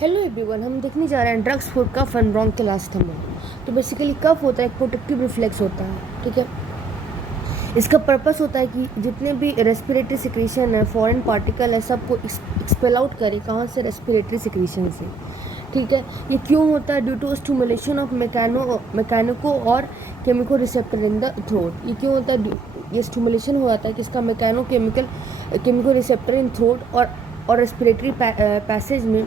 Hello everyone, हम देखने जा रहे हैं ड्रग्स फॉर कफ एंड ब्रोंकियोलास्टमा। तो बेसिकली कफ होता है एक प्रोटेक्टिव रिफ्लेक्स होता है, ठीक है। इसका पर्पस होता है कि जितने भी रेस्पिरेटरी सिक्रीशन है, फॉरेन पार्टिकल है, सबको एक्सपेल आउट करे। कहाँ से? रेस्पिरेटरी सिक्रीशन से, ठीक है। ये क्यों होता है? ड्यू टू स्टिमुलेशन ऑफ मैकेनिको और chemico receptor in the throat. ये क्यों होता है? ये स्टिमुलेशन हो जाता है किसका? केमिको रिसेप्टर इन थ्रोट और रेस्पिरेटरी पैसेज में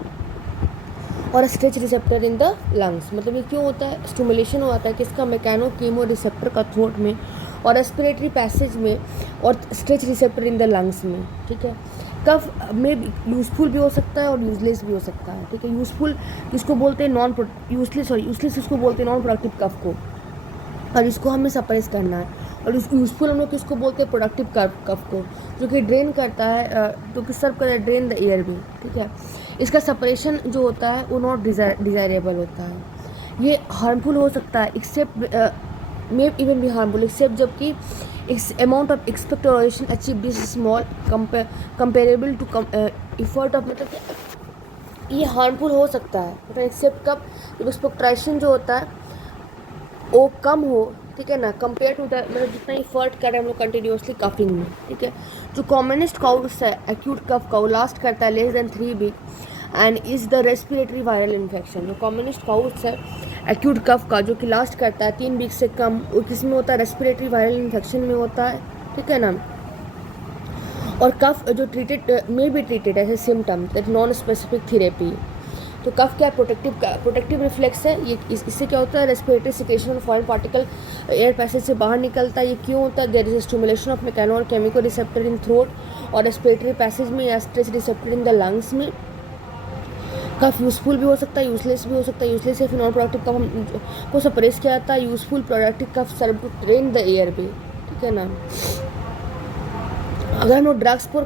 और stretch receptor in the lungs. मतलब ये क्यों होता है? स्टिमुलेशन हो जाता है किसका? मैकेनो कीमो रिसेप्टर का थ्रोट में और रेस्पिरेटरी पैसेज में और stretch receptor in the lungs में, ठीक है। कफ में यूजफुल भी हो सकता है और यूजलेस भी हो सकता है, ठीक है। यूजफुल इसको बोलते हैं यूजलेस इसको बोलते हैं नॉन प्रोडक्टिव कफ को, और इसको हमें सप्रेस करना है। और यूजफुल हम लोग किसको बोलते हैं? प्रोडक्टिव कफ को, जो कि ड्रेन करता है, जो कि सर्व करता है ड्रेन द एयर भी, ठीक है। इसका सपरेशन जो होता है वो नॉट डिज़ायरेबल होता है। ये हार्मफुल हो सकता है except may even be harmful except जबकि amount of expectoration achieve this small comparable to effort of, मतलब ये हार्मफुल हो सकता है मतलब एक्सेप्ट कब? जब एक्सपेक्टेशन जो होता है वो कम हो, ठीक है ना, कंपेयर टू द मतलब जितना इफर्ट करें हम लोग कंटिन्यूसली कफिंग में, ठीक है। जो कॉमनेस्ट काउस है एक्यूट कफ का, वो लास्ट करता है less than 3 week and is the respiratory viral infection. जो कॉमनेस्ट काउस है एक्यूट कफ का जो कि लास्ट करता है 3 वीक से कम, वो किस में होता है? रेस्पिरेटरी वायरल इन्फेक्शन में होता है, ठीक है ना। और कफ जो ट्रीटेड में भी ट्रीटेड है symptom that non specific therapy. तो कफ क्या प्रोटेक्टिव रिफ्लेक्स है। ये इससे क्या होता है? Respiratory secretion of foreign particle air passage से बाहर निकलता है। ये क्यों होता है? There is stimulation of mechano और केमिको रिसेप्टर इन थ्रोट और रेस्पिरेटरी पैसेज में या stretch receptor in the lungs में। कफ यूजफुल भी हो सकता है, यूजलेस भी हो सकता है। यूजलेस या फिर नॉन प्रोडक्टिव कफ को सप्रेस किया जाता है। Useful productive cough serve to drain the air भी, ठीक है ना। अगर हम लोग ड्रग्स पर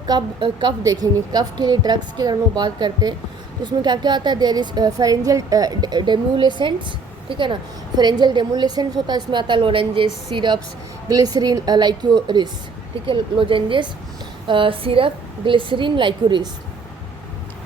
कफ देखेंगे, कफ के लिए ड्रग्स की अगर हम लोग बात करते हैं तो उसमें क्या क्या आता है? देयर इज फेरेंजियल डेम्यूलेसेंट्स, ठीक है ना। फेरेंजियल डेम्यूलेसेंट्स होता है, इसमें आता है लोरेंजेस, सिरप्स, ग्लिसरीन, लाइक्यूरिस, ठीक है। Lozenges, syrup, glycerine, liquorice.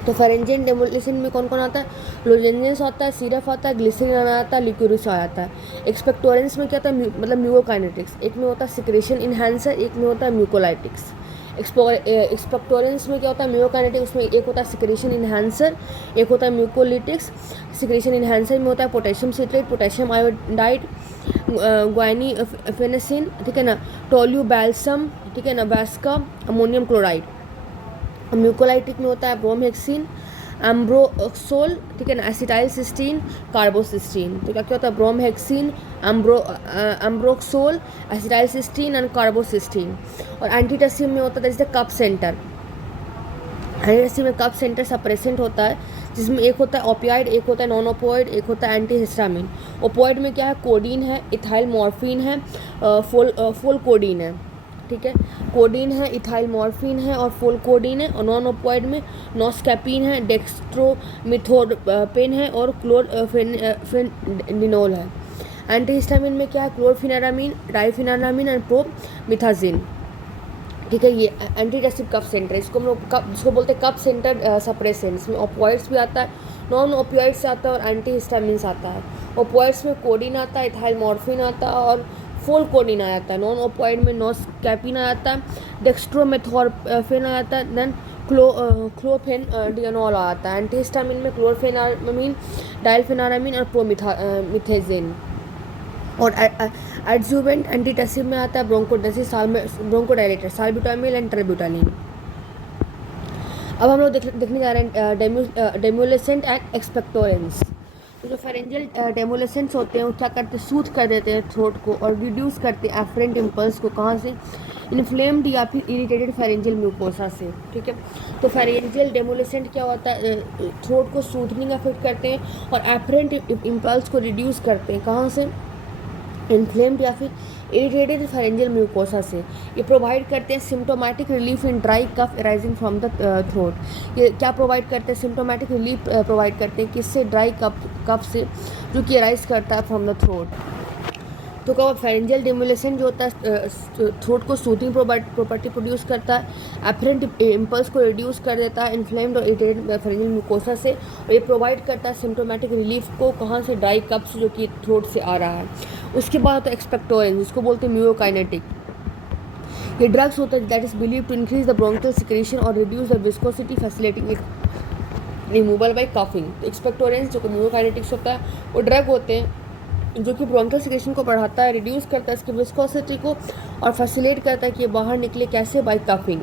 तो फेरेंजियल डेमोलिशन में कौन कौन आता है? लोजेंजेस आता है, सिरप आता है, ग्लिसरीन आता है, लिक्यूरिस आ जाता है। एक्सपेक्टोरेंस में क्या आता है? मतलब म्यूकोकाइनेटिक्स। एक में होता है सिक्रेशन इनहैंसर, एक में होता है म्यूकोलाइटिक्स। एक्सपेक्टोरेंस में क्या होता है? म्यूकोकाइनेटिक्स में एक होता है सिक्रेशन इनहैंसर, एक होता है म्यूकोलिटिक्स। सिक्रेशन इनहैंसर में होता है पोटेशियम सिट्रेट, पोटेशियम आयोडाइड, ग्वाइनी फेनेसिन, ठीक है ना, टोल्यूबैल्सम, ठीक है ना, वैस्का, अमोनियम क्लोराइड। म्यूकोलाइटिक में होता है ब्रोमहेक्सिन, एम्ब्रोक्सोल, ठीक है ना, एसिटाइल सिस्टीन, कार्बोसिस्टीन। तो क्या क्या होता है? Bromhexine, ambroxol, acetyl cysteine and carbocisteine. और एंटीटसिम में होता है that is the cough centre. Antitussive में कप सेंटर सप्रेसेंट होता है, जिसमें एक होता है ओपियाइड, एक होता है नॉन ओपोइड, एक होता है एंटीहिस्टामिन। ओपोइड में क्या है? कोडीन है, इथाइल मॉर्फिन है, फोल कोडीन है, ठीक है। कोडीन है, इथाइल मॉर्फिन है और फोल कोडीन है। और नॉन ओपोइड में नॉस्कैपिन है, डेक्स्ट्रोमिथोपेन है और क्लोरफेनिनोल है। एंटीहिस्टामिन में क्या है? क्लोरफिनारामीन, डाइफिनारामीन एंड प्रोमिथाजिन, ठीक है। ये एंटीडेसिव कफ सेंटर, इसको हम लोग जिसको बोलते हैं कफ सेंटर सप्रेसेंट। इसमें ओपोइड्स भी आता है, नॉन ओपियोइड्स आता है और एंटीहिस्टामिन्स आता है। ओपोइड्स में कोडीन आता है, इथाइल मॉर्फिन आता है और फोल कोडीन आ जाता है। नॉन ओपोइड में नॉस्कैपिन आ जाता है, डेक्स्ट्रोमेथोर्फेन आ जाता है, देन क्लोफेनडियानोल आ जाता है। एंटीहिस्टामिन में क्लोरफेनारामीन, डाइलफेनारामीन और प्रोमिथाजिन। और एडजुवेंट एंटीटसिव में आता है ब्रोंकोडायलेटर, साल्बुटामिल एंड ट्रेब्यूटालिन। अब हम लोग देखने जा रहे हैं डेम्यूलेसेंट एंड एक्सपेक्टोरेंस। तो जो फेरेंजियल डेमोलेसेंट्स होते हैं वो क्या करते हैं? सूथ कर देते हैं थ्रोट को और रिड्यूस करते हैं एफरेंट इम्पल्स को। कहाँ से? इन्फ्लेम्ड या फिर इरिटेटेड फेरेंजियल म्यूकोसा से, ठीक है। तो फेरेंजियल डेमोलेसेंट क्या होता है? थ्रोट को सूथनिंग अफेक्ट करते हैं और एफरेंट इम्पल्स को रिड्यूस करते हैं। कहाँ से? इन्फ्लेम्ड या फिर इरिटेटेड फेरेंजियल म्यूकोसा से। ये प्रोवाइड करते हैं symptomatic relief in dry cough arising from the throat. ये क्या प्रोवाइड करते हैं? सिम्टोमेटिक रिलीफ प्रोवाइड करते हैं किससे? ड्राई कफ से, जो कि अराइज करता है फ्रॉम द थ्रोट। तो क्या फेरेंजियल डिमुलेशन जो होता है थ्रोट को सूथिंग प्रॉपर्टी प्रोड्यूस करता है, एफरेंट इम्पल्स को रिड्यूस कर देता है इन्फ्लेम्ड और इरिटेटेड फेरेंजियल म्यूकोसा से, और ये प्रोवाइड करता है सिम्टोमेटिक रिलीफ को, कहाँ से, ड्राई कप्स जो कि थ्रोट से आ रहा है। उसके बाद होता है एक्सपेक्टोरेंस, जिसको बोलते हैं म्यूकोकाइनेटिक। ये ड्रग्स होता है that is believe to increase the bronchial secretion और reduce the viscosity facilitating removal by coughing. Expectorants जो कि म्यूकोकाइनेटिक्स होता है वो ड्रग होते हैं जो कि ब्रोंकियल सिक्रेशन को बढ़ाता है, रिड्यूस करता है इसकी विस्कोसिटी को और फैसिलिटेट करता है कि ये बाहर निकले, कैसे, बाय कफिंग।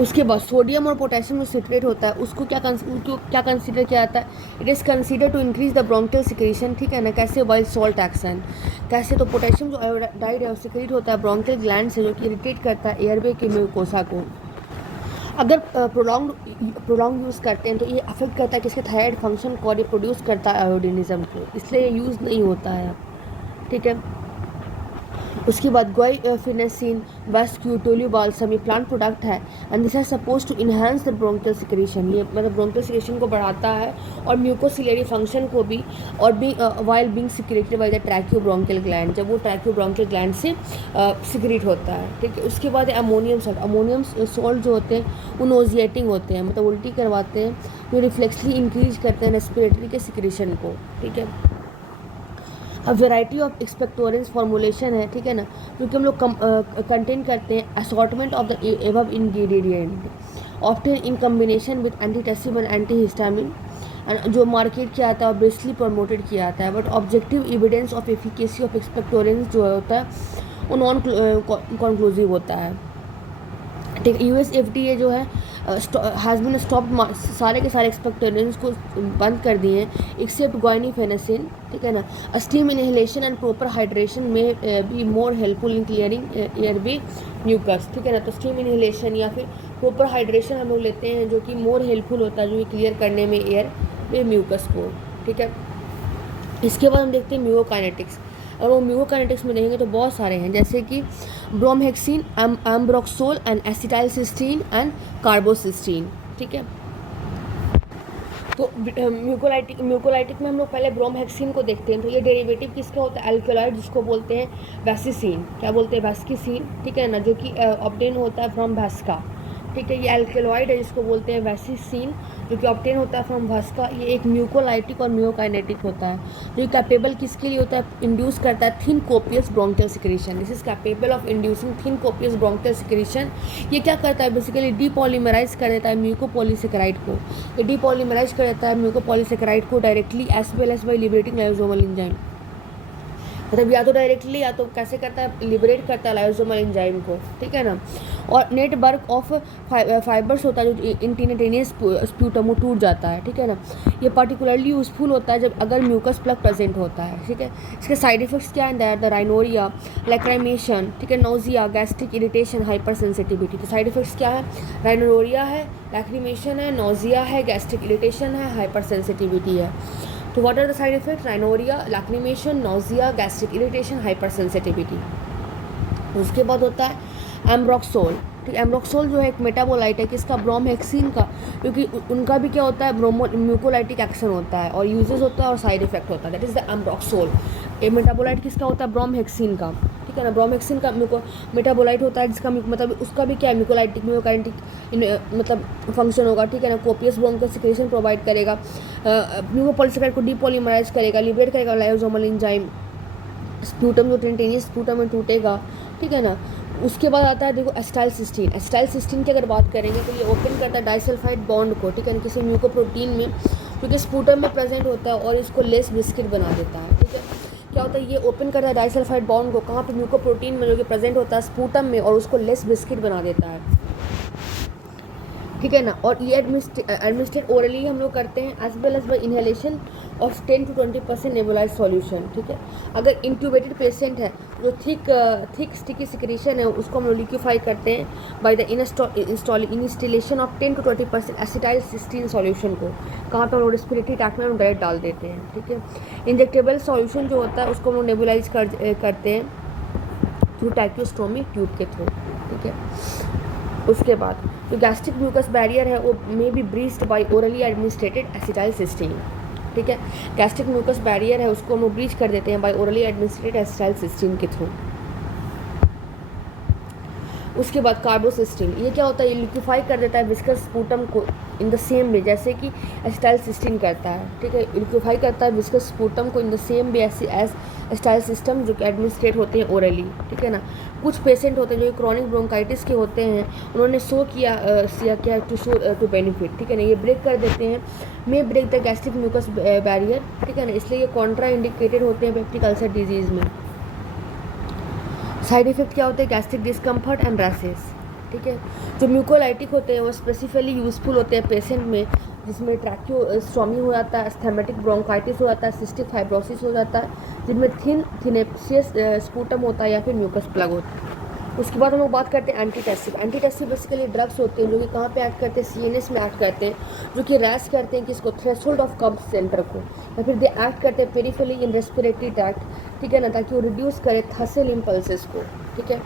उसके बाद सोडियम और पोटेशियम जो सिट्रेट होता है उसको क्या कंसीडर किया जाता है, it is consider to increase the bronchial secretion, ठीक है ना, कैसे, बाय सॉल्ट एक्शन। कैसे, तो पोटेशियम जो आयोडाइड है वो सिक्रेट होता है ब्रोंकियल ग्लैंड से, जो कि इरिटेट करता है एयरवे के म्यूकोसा को। अगर प्रोलॉन्ग यूज़ करते हैं तो ये अफेक्ट करता है किसके, थायराइड फंक्शन को, और ये प्रोड्यूस करता है आयोडिनिज्म को, इसलिए ये यूज़ नहीं होता है, ठीक है। उसके बाद गुआइफिनेसिन वास्क्यूटोलियो बाल्सम, ये प्लांट प्रोडक्ट है and this are suppose to enhance the bronchial secretion, ये मतलब ब्रोंकियल सिक्रेशन को बढ़ाता है और म्यूकोसिलरी फंक्शन को भी, और भी while being secreted by the tracheobronchial gland, जब वो ट्रैकियोब्रोंकियल ग्लैंड से सिक्रेट होता है, ठीक है। उसके बाद अमोनियम सॉल्ट जो होते हैं वो नोजिएटिंग होते हैं, मतलब उल्टी करवाते हैं, जो रिफ्लेक्सली इंक्रीज करते हैं रेस्पिरेटरी के सिक्रेशन को, ठीक है। अब वेराइटी ऑफ एक्सपेक्टोरेंस फॉर्मुलेशन है, ठीक है ना, क्योंकि हम लोग कंटेन करते हैं assortment of the above ingredient often in combination with antitussive and antihistamine, जो मार्केट किया आता है और ब्रिस्टली प्रमोटेड किया जाता है, but objective evidence of efficacy of expectorants जो होता है वो नॉन कॉन्क्लूसिव होता है, ठीक है। USFDA जो है हैज़ बीन स्टॉप्ड, सारे के सारे एक्सपेक्टोरेंस को बंद कर दिए हैं एक्सेप्ट गुआनिफेनेसिन, ठीक है ना। Steam inhalation and proper hydration में be more helpful in clearing airway mucus, ठीक है ना। तो स्टीम इनहेलेशन या फिर प्रॉपर हाइड्रेशन हम लोग लेते हैं जो कि मोर हेल्पफुल होता है, जो कि क्लियर करने में एयरवे म्यूकस को, ठीक है। इसके बाद हम देखते हैं म्यूकोकाइनेटिक्स। और वो म्यूकोकाइनेटिक्स में देखेंगे तो बहुत सारे हैं, जैसे कि bromhexine, ambroxol and acetylcysteine and carbocisteine, ठीक है। तो म्यूकोलाइटिक में हम लोग पहले ब्रोमहेक्सिन को देखते हैं, तो ये डेरिवेटिव किसका होता है, एल्कोलाइड, जिसको बोलते हैं वैसिसिन, क्या बोलते हैं, वैस्किसिन, ठीक है ना, जो कि ऑब्टेन होता है फ्रॉम वैस्का, ठीक है। ये एल्कोलॉइड है जिसको बोलते हैं वैसिसिन, जो कि ऑब्टेन होता है फ्रॉम वैस्का। ये एक म्यूकोलाइटिक और म्यूकोकाइनेटिक होता है, जो कैपेबल किसके लिए होता है, इंड्यूस करता है thin copious bronchial secretion, this is capable of inducing thin copious bronchial secretion. ये क्या करता है, बेसिकली डीपॉलीमराइज कर देता है म्यूकोपॉलीसेकेराइड को, ये डीपॉलीमराइज कर देता है म्यूकोपॉलीसेकेराइड को directly as well as by liberating lysosomal enzyme, मतलब या तो डायरेक्टली या तो कैसे करता है, लिबरेट करता है लाइसोसोमल एंजाइम को, ठीक है ना। और नेटवर्क ऑफ फाइबर्स होता है जो इंटीनेटेनियस स्प्यूटम वो टूट जाता है, ठीक है ना। ये पर्टिकुलरली यूजफुल होता है जब अगर म्यूकस प्लग प्रेजेंट होता है, ठीक है। इसके साइड इफेक्ट्स क्या है, द राइनोरिया, लैक्राइमेशन, ठीक है, nausea, gastric irritation, hyper sensitivity. तो साइड इफेक्ट्स क्या है, राइनोरिया है, लैक्रिमेशन है, नोजिया है, गैस्ट्रिक इरिटेशन है, हाइपर सेंसिटिविटी है। तो what are the side effect, rhinorrhoea, lacrimation, nausea, gastric irritation, hyper sensitivity. उसके बाद होता है एम्ब्रोक्सोल, ठीक है। एम्ब्रोक्सोल जो है एक मेटाबोलाइट है किसका, ब्रोमहेक्सिन का, क्योंकि उनका भी क्या होता है, म्यूकोलाइटिक एक्शन होता है और यूजेस होता है और साइड इफेक्ट होता है, दैट इज द एम्ब्रोक्सोल। ये मेटाबोलाइट किसका होता है, ब्रोमहेक्सिन का, ठीक है ना। ब्रोमहेक्सिन का मेटाबोलाइट होता है जिसका मतलब उसका भी क्या है, म्यूकोकाइनेटिक मतलब फंक्शन होगा, ठीक है ना। कोपियस ब्रोंकियल सिक्रेशन प्रोवाइड करेगा, म्यूकोपॉलीसेकेराइड को डीपॉलीमराइज करेगा, लिबरेट करेगा लाइसोसोमल एंजाइम, स्प्यूटम जो टेंटेनियस स्प्यूटम में टूटेगा, ठीक है ना। उसके बाद आता है देखो एसिटाइलसिस्टीन। एसिटाइलसिस्टीन की अगर बात करेंगे तो ये ओपन करता है डाइसल्फाइड बॉन्ड को, ठीक है, किसी म्यूकोप्रोटीन में, क्योंकि स्प्यूटम में प्रेजेंट होता है और इसको लेस बिस्किट बना देता है, ठीक है। क्या होता है, ये ओपन करता है डाइसल्फाइड बॉन्ड को, कहाँ पे, म्यूकोप्रोटीन में, जो कि प्रेजेंट होता है स्प्यूटम में, और उसको लेस बिस्किट बना देता है, ठीक है ना। और ये एडमिनिस्ट्रेट ओरली हम लोग करते हैं as well as by inhalation of 10 to 20% nebulise solution, ठीक है। अगर इंट्यूबेटेड पेशेंट है जो थिक स्टिकी सिक्रेशन है उसको हम लोग लिक्विफाई करते हैं by the installation of 10 to 20% acetylcysteine solution को, कहाँ पर हम लोग रेस्पिरेटरी ट्रैक्ट में हम डायरेक्ट डाल देते हैं, ठीक है। इंजेक्टेबल सॉल्यूशन जो होता है उसको हम लोग नेबुलाइज करते हैं थ्रू ट्रैकियोस्टोमी ट्यूब के थ्रू, ठीक है। उसके बाद जो गैस्ट्रिक म्यूकस बैरियर है वो may be breached by orally administered acetylcysteine, ठीक है। गैस्ट्रिक म्यूकस बैरियर है उसको हम ब्रीच कर देते हैं बाय ओरली एडमिनिस्ट्रेटेड एसिटाइलसिस्टीन के थ्रू। उसके बाद कार्बोसिस्टीन, ये क्या होता है, ये लिक्विफाई कर देता है विस्कस स्पूटम को इन द सेम वे जैसे कि एसिटाइलसिस्टीन करता है, ठीक है। लिक्विफाई करता है विस्कस स्पूटम को in the same way as acetylcysteine जो कि एडमिनिस्ट्रेट होते हैं ओरली, ठीक है ना। कुछ पेशेंट होते हैं जो क्रॉनिक ब्रोंकाइटिस के होते हैं, उन्होंने शो किया क्या टू बेनिफिट, ठीक है ना। ये ब्रेक कर देते हैं, may break the gastric mucus barrier, ठीक है ना, इसलिए ये कॉन्ट्रा इंडिकेटेड होते हैं पेप्टिक अल्सर डिजीज़ में। साइड इफेक्ट क्या होते हैं, गैस्ट्रिक डिस्कम्फर्ट एंड रैसेस, ठीक है। जो म्यूकोलाइटिक होते हैं वो स्पेसिफिकली यूजफुल होते हैं पेशेंट में जिसमें ट्रैक्योस्टोमी हो जाता है, एस्थेमेटिक ब्रोंकाइटिस हो जाता है, सिस्टिक फाइब्रोसिस हो जाता है, जिनमें थिनेप्सियस स्पूटम होता है या फिर म्यूकस प्लग होता है। उसके बाद हम लोग बात करते हैं एंटीटेसिव। एंटीटेसिव बेसिकली ड्रग्स होते हैं जो कि कहाँ पे एक्ट करते हैं, सीएनएस में एक्ट करते हैं, जो कि रैश करते हैं किसको, थ्रेशोल्ड ऑफ कफ सेंटर को, या फिर दे एक्ट करते हैं पेरिफेरली इन रेस्पिरेटरी ट्रैक्ट, ठीक है ना, ताकि वो रिड्यूस करे थसल इम्पल्सेस को, ठीक है।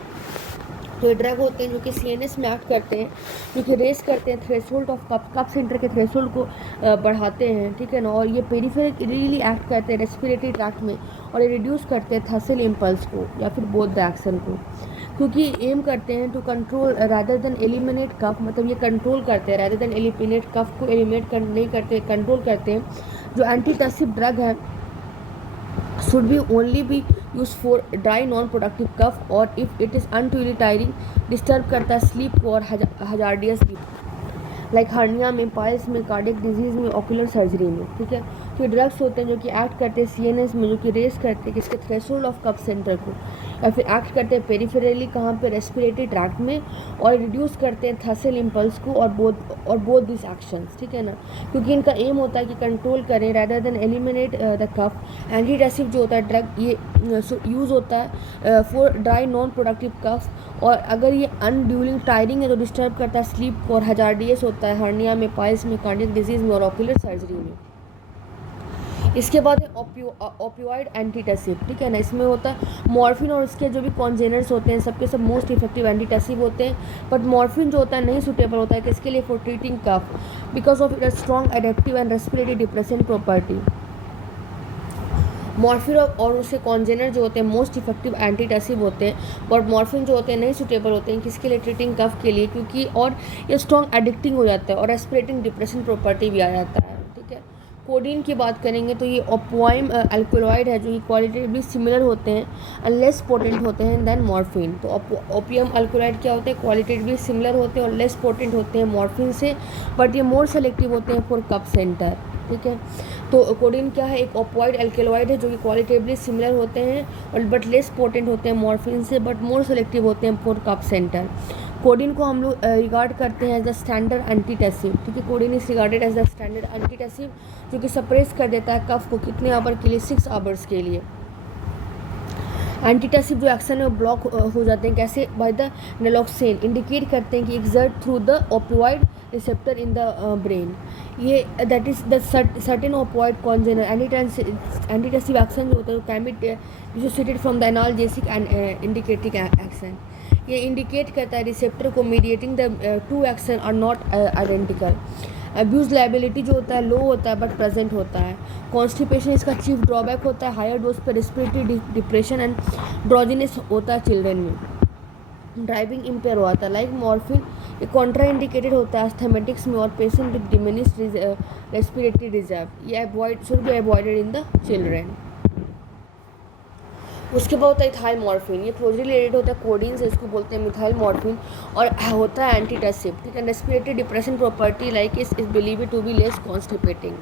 तो ये ड्रग होते हैं जो कि सीएनएस में एक्ट करते हैं, जो कि रेस करते हैं थ्रेशोल्ड ऑफ कफ सेंटर के थ्रेशोल्ड को बढ़ाते हैं, ठीक है ना। और ये पेरिफेरली एक्ट करते हैं रेस्पिरेटरी ट्रैक्ट में, और ये रिड्यूस करते हैं थसल इम्पल्स को या फिर बोथ द एक्शन को, क्योंकि एम करते हैं to control rather than eliminate cough, मतलब ये कंट्रोल करते हैं रादर देन एलिमिनेट कफ को एलिमिनेट नहीं करते, कंट्रोल करते हैं। जो एंटीटसिव ड्रग है should be only be used for dry non-productive cough और if it is utilitarian disturb करता है sleep को और hazardous लाइक हार्निया में, पाइल्स में, कार्डियक डिजीज़ में, ऑक्यूलर सर्जरी में, ठीक है। तो ये ड्रग्स होते हैं जो कि एक्ट करते हैं सीएनएस में, जो कि रेस करते हैं किसके थ्रेशोल्ड ऑफ कफ सेंटर को, या फिर एक्ट करते हैं पेरिफेरली कहाँ पे, रेस्पिरेटरी ट्रैक्ट में, और रिड्यूस करते हैं थसल इम्पल्स को और बोथ दिस एक्शंस, ठीक है ना। क्योंकि इनका एम होता है कि कंट्रोल करें rather than eliminate the cough. Antitussive जो होता है ड्रग ये यूज़ होता है for dry non productive cough, और अगर ये अनड्यूरिंग टायरिंग है तो डिस्टर्ब करता है स्लीप को और हजार्डियस होता है हार्निया में, पाइल्स में, कार्डियक डिजीज़ में और ऑक्यूलर सर्जरी में। इसके बाद है ओपियोइड एंटीटेसिव, ठीक है ना। इसमें होता है मॉर्फिन और इसके जो भी कॉन्जेनर्स होते हैं सबके सब मोस्ट इफेक्टिव एंटीटेसिव होते हैं, बट मॉर्फिन जो होता है नहीं सुटेबल होता है किसके लिए, for treating cough because of it strong adaptive and respiratory depression property. Morphine और उसके कॉन्जेनर जो होते हैं मोस्ट इफेक्टिव एंटीटेसिव होते हैं, बट मॉर्फिन जो होते हैं नहीं सुटेबल होते हैं किसके लिए, ट्रीटिंग कफ के लिए, क्योंकि और ये स्ट्रॉन्ग एडिक्टिंग हो जाता है और रेस्पिरेटिंग डिप्रेशन प्रॉपर्टी भी आ जाता है, ठीक है। कोडीन की बात करेंगे तो ये ओपोइम अल्कोलॉइड है जो कि क्वालिटेटिवली सिमिलर होते हैं और लेस पोटेंट होते हैं देन मॉर्फिन। तो ओपियम अल्कोलॉइड क्या होते हैं, क्वालिटेटिवली सिमिलर होते हैं और लेस पोटेंट होते हैं मॉर्फिन से, बट ये मोर सेलेक्टिव होते हैं फॉर कफ सेंटर, ठीक है। तो कोडीन क्या है, एक ओपोइड अल्कोलॉइड है जो कि क्वालिटेटिवली सिमिलर होते हैं और बट लेस पोटेंट होते हैं मॉर्फिन से, बट मोर सेलेक्टिव होते हैं फॉर कफ सेंटर। कोडीन को हम लोग रिगार्ड करते हैं एज द स्टैंडर्ड एंटीटेसिव, ठीक है। Codeine is regarded as the standard antitussive जो कि सप्रेस कर देता है कफ को कितने आवर के लिए, 6 आवर्स के लिए। एंटीटेसिव जो एक्शन है ब्लॉक हो जाते हैं कैसे, बाय द नेलोक्सेन, इंडिकेट करते हैं कि exert through the opioid receptor in the brain. ये that is the certain opioid congener antitussive action जो होता है can be dissociated from the analgesic and indicating action. ये इंडिकेट करता है रिसेप्टर को mediating the two action are not identical. Abuse liability जो होता है लो होता है बट प्रेजेंट होता है। कॉन्स्टिपेशन इसका चीफ ड्रॉबैक होता है, हायर डोज पर रेस्पिरेटरी डिप्रेशन एंड ड्रॉजीनेस होता है चिल्ड्रन में। ड्राइविंग इम्पेयर होता है लाइक मॉर्फिन, ये कॉन्ट्रा इंडिकेटेड होता है एस्थेमेटिक्स में और patient with diminished respiratory reserve, ये should be avoided in the children. उसके बाद होता है इथाइल मॉर्फिन, ये क्लोजली रिलेटेड होता है कोडीन से, इसको बोलते हैं मिथाइल मॉर्फिन, और होता है एंटीटेसिव, ठीक है। Respiratory depression property like is believe to be less constipating,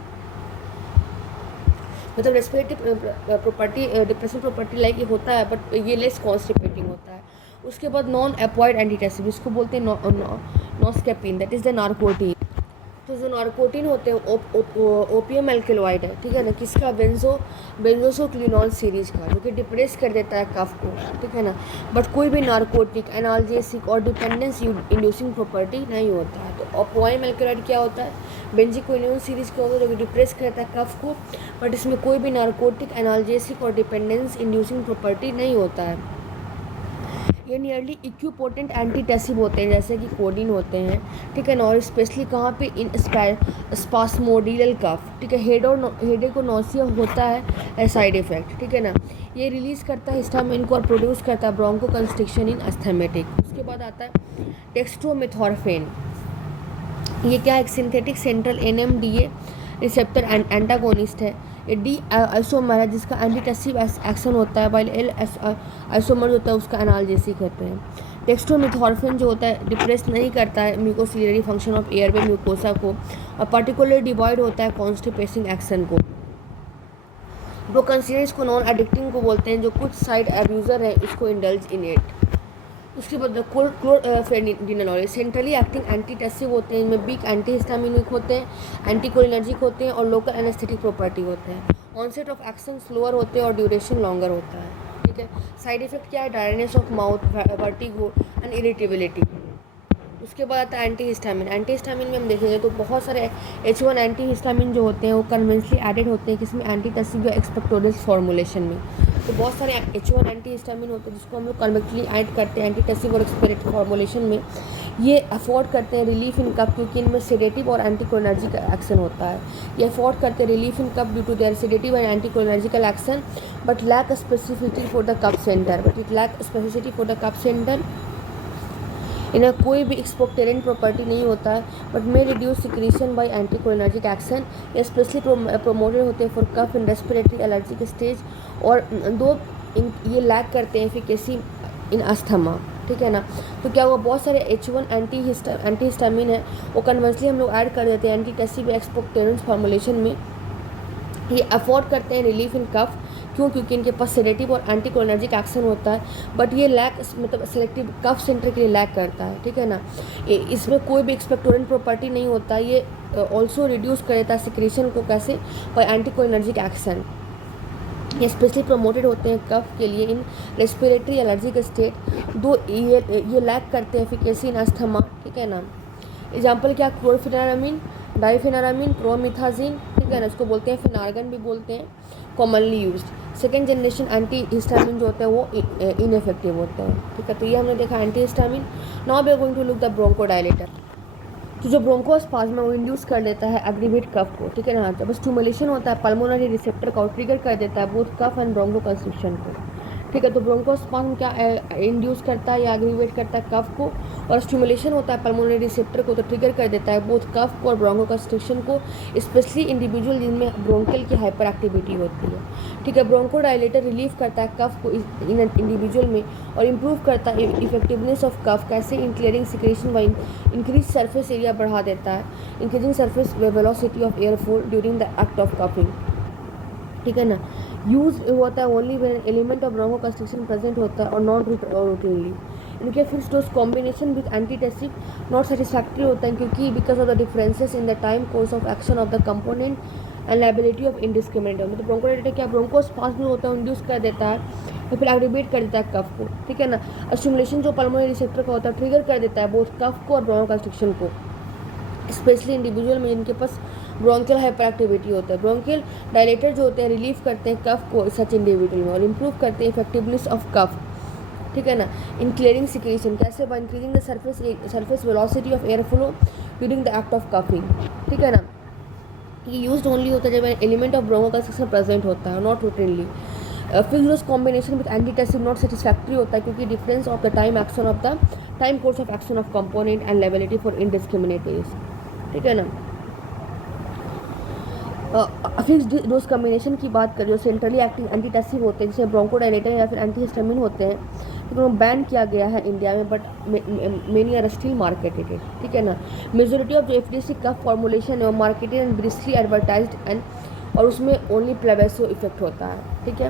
मतलब respiratory property depression property like ये होता है बट ये लेस कॉन्स्टिपेटिंग होता है। उसके बाद नॉन एपॉइड एंटीटेसिव, इसको बोलते हैं नॉस्केपिन, दैट इज द नार्कोटिन। तो जो नार्कोटिन होते हैं ओपियम एल्केलॉइड है, ठीक है ना, किसका, बेंजोसोक्लिनॉल सीरीज का, जो कि डिप्रेस कर देता है कफ को, ठीक है ना। बट कोई भी नार्कोटिक, एनाल्जेसिक और डिपेंडेंस इंड्यूसिंग प्रॉपर्टी नहीं होता है। तो ओपियम एल्केलॉइड क्या होता है, बेंजिक्विनोन सीरीज का होता है जो कि डिप्रेस करता है कफ को, बट इसमें कोई भी नार्कोटिक, एनाल्जेसिक और डिपेंडेंस इंड्यूसिंग प्रॉपर्टी नहीं होता है। ये नियरली इक्विपोटेंट एंटीटेसिव होते हैं जैसे कि कोडिन होते हैं, ठीक है ना। और स्पेशली कहाँ पे, इन स्पास्मोडियल कफ, ठीक है। हेडेक और नोसिया होता है साइड इफेक्ट, ठीक है ना। ये रिलीज़ करता है हिस्टामिन को और प्रोड्यूस करता है ब्रोंको कंस्ट्रिक्शन इन अस्थेमेटिक। उसके बाद आता है डेक्स्ट्रोमेथॉर्फेन। ये क्या है, एक synthetic central NMDA receptor antagonist है। ये डी आइसोमर है जिसका एंटीटेसिव एक्शन होता है, वाइल एल आइसोमर होता है उसका एनाल्जेसिक होते हैं। डेक्स्ट्रोमेथॉर्फिन जो होता है डिप्रेस नहीं करता है mucociliary function of airway mucosa को, और पर्टिकुलर डिवॉइड होता है कॉन्स्टिपेशन एक्शन को। वो कंसीडर इसको नॉन एडिक्टिंग को बोलते हैं, जो कुछ साइड एब्यूज़र है इसको इंडल्ज इन इट। उसके बाद क्लोरफेनिनोल सेंट्रली एक्टिंग एंटीटेसिव होते हैं, इनमें वीक एंटीहिस्टामिनिक होते हैं, एंटीकोलिनर्जिक होते हैं और लोकल एनेस्थेटिक प्रॉपर्टी होते हैं। ऑनसेट ऑफ एक्शन स्लोअर होते हैं और ड्यूरेशन लॉन्गर होता है, ठीक है। साइड इफेक्ट क्या है, dryness of mouth, vertigo and irritability. उसके बाद आता है एंटीहिस्टामिन। एंटीहिस्टामिन में हम देखेंगे तो बहुत सारे H1 एंटीहिस्टामिन जो होते हैं वो कन्वेंशनली एडेड होते हैं किसमें, एंटीटेसिव या एक्सपेक्टोरस फॉर्मुलेशन में। तो बहुत सारे H1 एंटीहिस्टामिन होते हैं जिसको हम लोग कन्वेंशनली ऐड करते हैं एंटीटेसिव और एक्सपेक्टोरस फॉर्मुलेशन में। ये अफोर्ड करते हैं रिलीफ इन कफ क्योंकि इनमें सेडेटिव और एंटीकोलिनर्जिक एक्शन होता है। ये अफोर्ड करते हैं relief in cough due to their sedative and anticholinergic action but lack specificity for the cough centre. इन्हें कोई भी एक्सपोक्टेरेंट प्रॉपर्टी नहीं होता है but may reduce secretion by anticholinergic action. ये स्पेशली प्रोमोटेड होते हैं for cough in respiratory allergic stage, और ये लैक करते हैं एफिकेसी इन अस्थमा, ठीक है ना। तो क्या हुआ, बहुत सारे H1 एंटीहिस्टामिन है वो कन्वेंशनली हम लोग ऐड कर देते हैं एंटीटेसिव एक्सपोक्टेरेंट फॉर्मुलेशन में। ये अफोर्ड करते हैं रिलीफ इन कफ, क्यों, क्योंकि इनके पास सेडेटिव और एंटीकोलिनर्जिक एक्शन होता है बट ये लैक मतलब सेलेक्टिव कफ सेंटर के लिए लैक करता है, ठीक है ना। इसमें कोई भी एक्सपेक्टोरेंट प्रॉपर्टी नहीं होता। ये ऑल्सो रिड्यूस कर देता है सिक्रीशन को, कैसे, बाय एंटीकोलिनर्जिक एक्शन। ये स्पेशली प्रमोटेड होते हैं कफ के लिए इन रेस्पिरेटरी एलर्जिक स्टेट। ये लैक करते हैं एफिकेसी इन अस्थमा, ठीक है ना। एग्जाम्पल क्या, क्लोरफेनारामिन, डाइफेनारामिन, प्रोमिथाजिन, ठीक है ना, इसको बोलते हैं फिनार्गन भी बोलते हैं, commonly used. Second generation antihistamine जो होते हैं वो इनइफेक्टिव होते हैं, ठीक है। तो ये हमने देखा antihistamine. Now we are going to look the bronchodilator. तो जो ब्रोंकोस्पाज्म वो इंड्यूस कर देता है एग्रीवेट कफ को, ठीक है ना। जब स्टिमुलेशन होता है पल्मोनरी रिसेप्टर का, ट्रिगर कर देता है both cough and bronchoconstriction को, ठीक है। तो ब्रोंकोस्पाज्म क्या इंड्यूस करता है या एग्रीवेट करता है कफ को, और स्टिमुलेशन होता है पल्मोनरी रिसेप्टर को तो ट्रिगर कर देता है बोथ कफ को और ब्रोंको कंस्ट्रिक्शन को, स्पेशली इंडिविजुअल जिनमें ब्रोंकियल की हाइपर एक्टिविटी होती है, ठीक है। ब्रोंकोडायलेटर रिलीव करता है कफ को इन इंडिविजुअल में और इम्प्रूव करता है इफेक्टिवनेस ऑफ कफ, कैसे, in clearing secretion by increase surface area बढ़ा देता है, increasing surface velocity of air flow during the act of coughing, ठीक है ना। यूज होता है only when element of bronchoconstriction present होता है और नॉट रूटीनली। इनके fix dose combination with antitussive not satisfactory होता है क्योंकि because of the differences in the time course of action of the component and liability of indiscriminate. मतलब bronchodilator क्या bronchospasm होता है इंड्यूस कर देता है या फिर एक्टिवेट कर देता है कफ को, ठीक है ना। स्टिमुलेशन जो पल्मोनरी रिसेप्टर का होता है ट्रिगर कर देता है बोथ कफ को और ब्रोंको कंस्ट्रिक्शन को, स्पेशली इंडिविजुअल में जिनके पास ब्रोंकियल हाइपर एक्टिविटी होता है। ब्रोंकियल डायलेटर जो होते हैं रिलीव करते हैं कफ को सच इंडिविजुअल में और इम्प्रूव करते हैं इफेक्टिवनेस ऑफ कफ, ठीक है ना, इन क्लियरिंग सिक्रेशन, कैसे, by increasing the surface velocity of air flow during the act of coughing, ठीक है ना। ये यूज्ड ओनली होता है जब element of bronchoconstriction present होता है, not routinely. Fix dose combination with antitussive not satisfactory होता है क्योंकि difference of the time action of the time course of action of component and liability for indiscriminate age, ठीक है ना। Fix dose combination की बात करें जो सेंट्रली एक्टिंग एंटीटेसिव होते हैं जैसे ब्रोंकोडायलेटर या फिर एंटीहिस्टामिन होते हैं, तो उनको बैन किया गया है इंडिया में but many are still marketed, ठीक है ना। मेजोरिटी ऑफ जो एफडीसी कफ फॉर्मुलेशन है वो marketed and briskly advertised and और उसमें ओनली प्लेबेसो इफेक्ट होता है, ठीक है।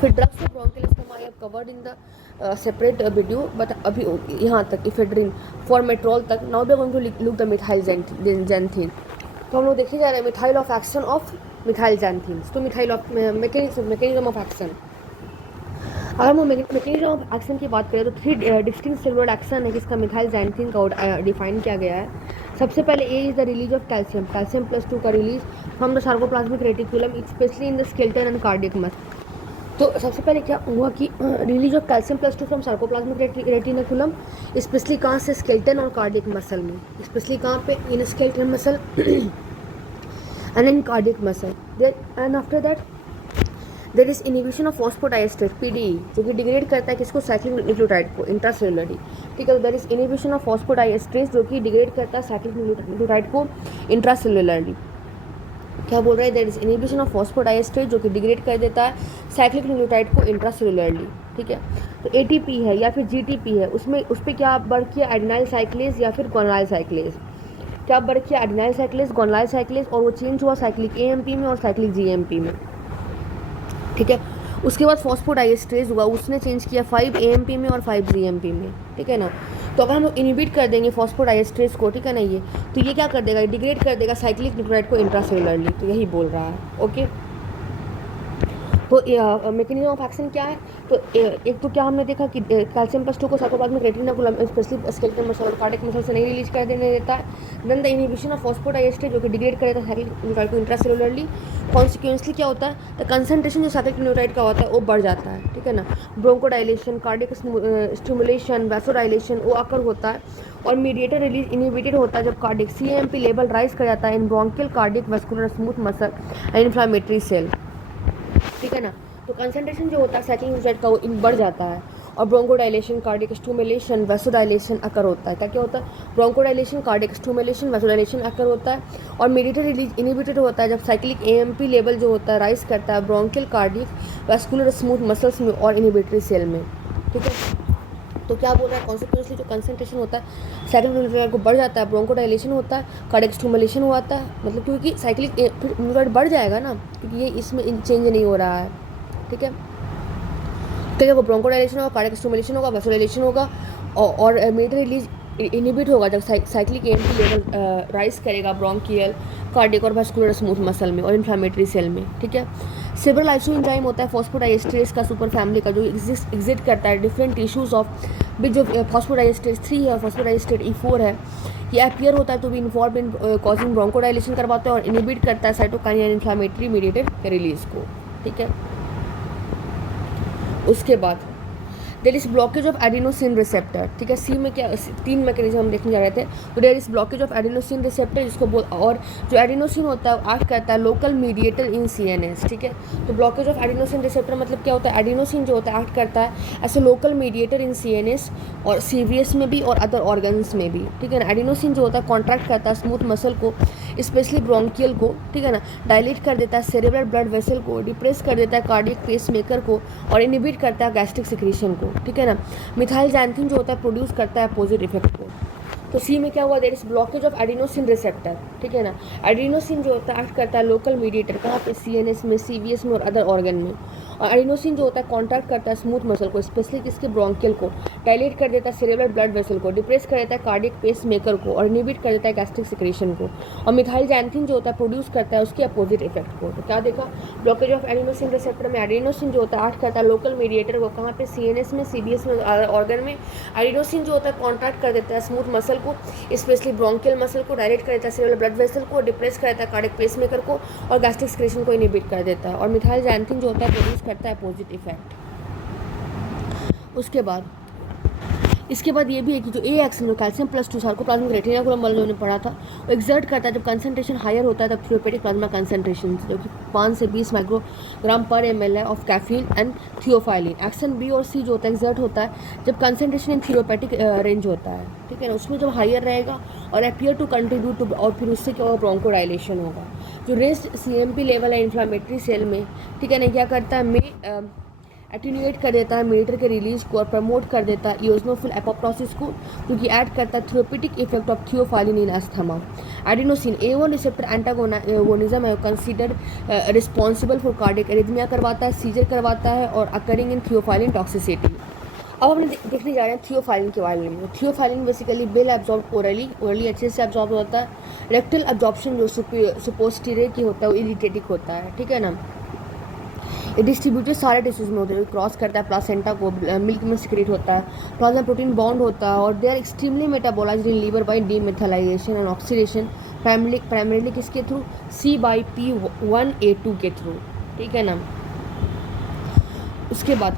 फिर drugs for bronchial asthma I have covered in the separate video but अभी यहाँ तक इफेड्रिन फॉर्मेट्रोल तक। Now we are going to look the methylxanthine. तो हम लोग देखे जा रहे हैं methyl of action of methylxanthines. तो methyl of mechanism of action, अगर हम मैकेनिज्म ऑफ एक्शन की बात करें तो 3 डिस्टिंक्ट सेलुलर एक्शन है जिसका मिथाइलजैंथीन का डिफाइन किया गया है। सबसे पहले A is the release of calcium +2 का release from the sarcoplasmic reticulum specially in the skeleton and cardiac muscle. तो सबसे पहले क्या हुआ कि release of calcium plus two from sarcoplasmic retinaculum, specially कहाँ से, स्केलेटन और कार्डियक मसल में, स्पेशली कहाँ पे, in skeleton muscle and in cardiac muscle. And after that there is inhibition of phosphodiesterase PDE, जो कि डिग्रेड करता है किसको, साइक्लिक न्यूक्लियोटाइड को इंट्रासेलुलरली। ठीक है, देयर इज इनहिबिशन ऑफ फॉस्फोडाइएस्ट्रेस, जो कि डिग्रेड करता है साइक्लिक न्यूक्लियोटाइड को इंट्रासेलुलरली। क्या बोल रहा है, देयर इज इनहिबिशन ऑफ फॉस्फोडाइएस्ट्रेस, जो कि डिग्रेड कर देता है साइक्लिक न्यूक्लियोटाइड को इंट्रासेलुलरली। ठीक है, तो एटीपी है या फिर जीटीपी है, उसमें उस पर क्या वर्क किया, एडिनाइल साइक्लेज या फिर गोनाइल साइक्लेज। क्या वर्क किया, एडिनाइल साइक्लेज, गोनाइल साइक्लेज, और वो चेंज हुआ साइक्लिक एएमपी में और साइक्लिक जीएमपी में। ठीक है, उसके बाद फॉस्फोडाइएस्ट्रेस हुआ, उसने चेंज किया 5 एएमपी में और 5 जीएमपी में। ठीक है ना, तो अगर हम लोग इनहिबिट कर देंगे फॉस्फोडाइएस्ट्रेस को, ठीक है ना, ये तो ये क्या कर देगा, डिग्रेड कर देगा साइक्लिक न्यूक्लियोटाइड को इंट्रासेलुलरली। तो यही बोल रहा है। ओके, तो मैकेनिज्म ऑफ एक्शन क्या है, तो एक तो क्या हमने देखा कि कैल्शियम प्लस 2 को sarcoplasmic retinaculum specially skeletal muscle और कार्डियक मसल से नहीं रिलीज कर देने देता है। देन द इनहिबिशन ऑफ फॉस्फोडाइएस्ट्रेस, जो कि डिग्रेड कर देता है साइक्लिक न्यूक्लियोटाइड को इंट्रासेलुलरली। कॉन्सिक्वेंसली क्या होता है, द कंसंट्रेशन जो साइक्लिक न्यूक्लियोटाइड का होता है वो बढ़ जाता है। ठीक है ना, ब्रोंकोडाइलेशन, कार्डियक स्टिमुलेशन, वैसोडाइलेशन वो आकर होता है, और मीडिएटर रिलीज इनहिबिटेड होता है जब कार्डियक सीएमपी लेवल राइज कर जाता है in bronchial cardiac vascular smooth muscle and inflammatory cell. ठीक है ना, तो कंसंट्रेशन जो होता है साइक्लिक न्यूक्लियोटाइड का वो बढ़ जाता है, और ब्रोंकोडाइलेशन, कार्डियक स्टिमुलेशन, वैसोडाइलेशन अकर होता है। क्या होता है, ब्रोंकोडाइलेशन, कार्डियक स्टिमुलेशन, वैसोडाइलेशन अकर होता है, और मीडिएटर रिलीज इनहिबिटेड होता है जब साइक्लिक एएमपी लेवल जो होता है राइज करता है bronchial cardiac vascular smooth muscles में और इनहिबिटरी सेल में। ठीक है, तो क्या बोल रहा है, कॉन्सिक्वेंसली जो कंसंट्रेशन होता है साइक्लिक न्यूक्लियोटाइड को बढ़ जाता है, ब्रोंकोडाइलेशन होता है, कार्डियक स्टिमुलेशन हुआ है, मतलब क्योंकि साइक्लिक न्यूक्लियोटाइड बढ़ जाएगा ना, क्योंकि ये इसमें चेंज नहीं हो रहा है। ठीक है, तो देखो ब्रोंकोडाइलेशन होगा, कार्डियक स्टिमुलेशन होगा, वैसोडाइलेशन होगा, और मीडिएटर रिलीज इनहिबिट होगा जब साइक्लिक एएमपी लेवल राइज करेगा ब्रोंकियल, कार्डियक और वैस्कुलर स्मूथ मसल में और इन्फ्लेमेटरी सेल में। ठीक है, सेवरल आइसोएंजाइम होता है फॉस्फोडाइएस्ट्रेस का सुपर फैमिली का, जो एग्जिट करता है डिफरेंट टिश्यूज ऑफ विच जो फॉस्फोडाइएस्ट्रेस 3 है और फॉस्फोडाइएस्ट्रेट E4 है। ये अपीयर होता है तो भी इन्वॉल्व इन कॉजिंग ब्रोंकोडाइलेशन करवाता है और इनहिबिट करता है cytokine and inflammatory mediated release को। ठीक है, उसके बाद there is blockage of adenosine receptor. ठीक है, सी में क्या 3 मैकेनिज्म हम देखने जा रहे थे, तो there is blockage of adenosine receptor, जिसको और जो एडिनोसिन होता है वो एक्ट करता है लोकल मीडिएटर इन CNS। ठीक है, तो ब्लॉकेज ऑफ एडिनोसिन रिसेप्टर मतलब क्या होता है, एडिनोसिन जो होता है एक्ट करता है as a local mediator in CNS और CVS में भी और अदर ऑर्गन्स में भी। ठीक है ना, एडिनोसिन जो होता है कॉन्ट्रैक्ट करता है स्मूथ मसल को, स्पेशली ब्रोंकियल को। ठीक है ना, डायलेट कर देता है सेरेब्रल ब्लड वेसल को, डिप्रेस कर देता है कार्डियक पेसमेकर को, और इनहिबिट करता है गैस्ट्रिक सिक्रीशन को। ठीक है ना, मिथाइल जैंथिन जो होता है प्रोड्यूस करता है अपोजिट इफेक्ट को। तो सी में क्या हुआ, there is blockage of adenosine receptor. ठीक है ना, एडिनोसिन जो होता है एक्ट करता है लोकल मीडिएटर कहाँ पे, CNS में, CVS में और अदर ऑर्गन में। और एडिनोसिन जो होता है कॉन्ट्रैक्ट करता है स्मूथ मसल को, स्पेशली किसके, ब्रोंकियल को, डायलेट कर देता है सेरेब्रल ब्लड वेसल को, डिप्रेस कर देता है कार्डियक पेस मेकर को, और इनहिबिट कर देता है गैस्ट्रिक सिक्रेशन को। और मिथाइल जैंथिन जो होता है प्रोड्यूस करता है उसके अपोजिट इफेक्ट को। तो क्या देखा, ब्लॉकेज ऑफ एडिनोसिन रिसेप्टर में एडिनोसिन जो होता है एक्ट करता है लोकल मीडिएटर को, कहाँ पे, CNS में, CVS में, ऑर्गन में। एडिनोसिन जो होता है कॉन्ट्रैक्ट कर देता है स्मूथ मसल को, स्पेशली ब्रोंकियल मसल को, डायलेट कर देता है सेरेब्रल ब्लड वेसल को, डिप्रेस कर देता है कार्डियक पेसमेकर को, और गैस्ट्रिक सिक्रेशन को इनहिबिट कर देता है। और मिथाइल जैंथिन जो होता है प्रोड्यूस करता है अपोजिट इफेक्ट। उसके बाद इसके बाद ये भी है कि जो ए एक्शन जो कैल्शियम प्लस 2 सार्कोप्लाज्मिक रेटिनाकुलम वाला जो ने पढ़ा था, वो एक्सर्ट करता है जब कंसंट्रेशन हायर होता है, तब थ्योरेपेटिक प्लाज्मा कंसंट्रेशन जो कि 5 से 20 माइक्रोग्राम पर ml है of caffeine and theophylline. Action B और सी जो होता है एक्सर्ट होता है जब कंसंट्रेशन इन थ्योरेपेटिक रेंज होता है। ठीक है ना, उसमें जब हायर रहेगा और अपीयर टू कंट्रीब्यूट टू, और फिर उससे क्या होगा, ब्रोंकोडाइलेशन होगा। जो रेस्ट CMP लेवल है इन्फ्लामेटरी सेल में, ठीक है ना, क्या करता है, एटीन्यूएट कर देता है मीडिएटर के रिलीज को और प्रमोट कर देता है इओजनोफिल एपोप्टोसिस को, जो कि ऐड करता है therapeutic effect of theophylline in asthma. Adenosine A1 receptor antagonism है considered responsible for cardiac arrhythmia करवाता है, सीजर करवाता है और अकरिंग इन थियोफाइलिन टॉक्सिसिटी। अब हम देखने जा रहे हैं थियोफाइलिन के बारे में। Theophylline basically well absorb orally अच्छे से एब्जॉर्ब होता है। रेक्टल एब्जॉर्प्शन जो सुपोस्टीरियर की होता है वो इरिटेटिक होता है। ठीक है ना, ये डिस्ट्रीब्यूटेड सारे टिश्यूज में होते हैं, क्रॉस करता है प्लासेंटा को, मिल्क में सिक्रेट होता है, प्लाज्मा प्रोटीन बॉन्ड होता है, और they are extremely metabolized in liver by demethylation and oxidation, primarily किसके थ्रू, C/P1A2 के थ्रू। ठीक है ना, उसके बाद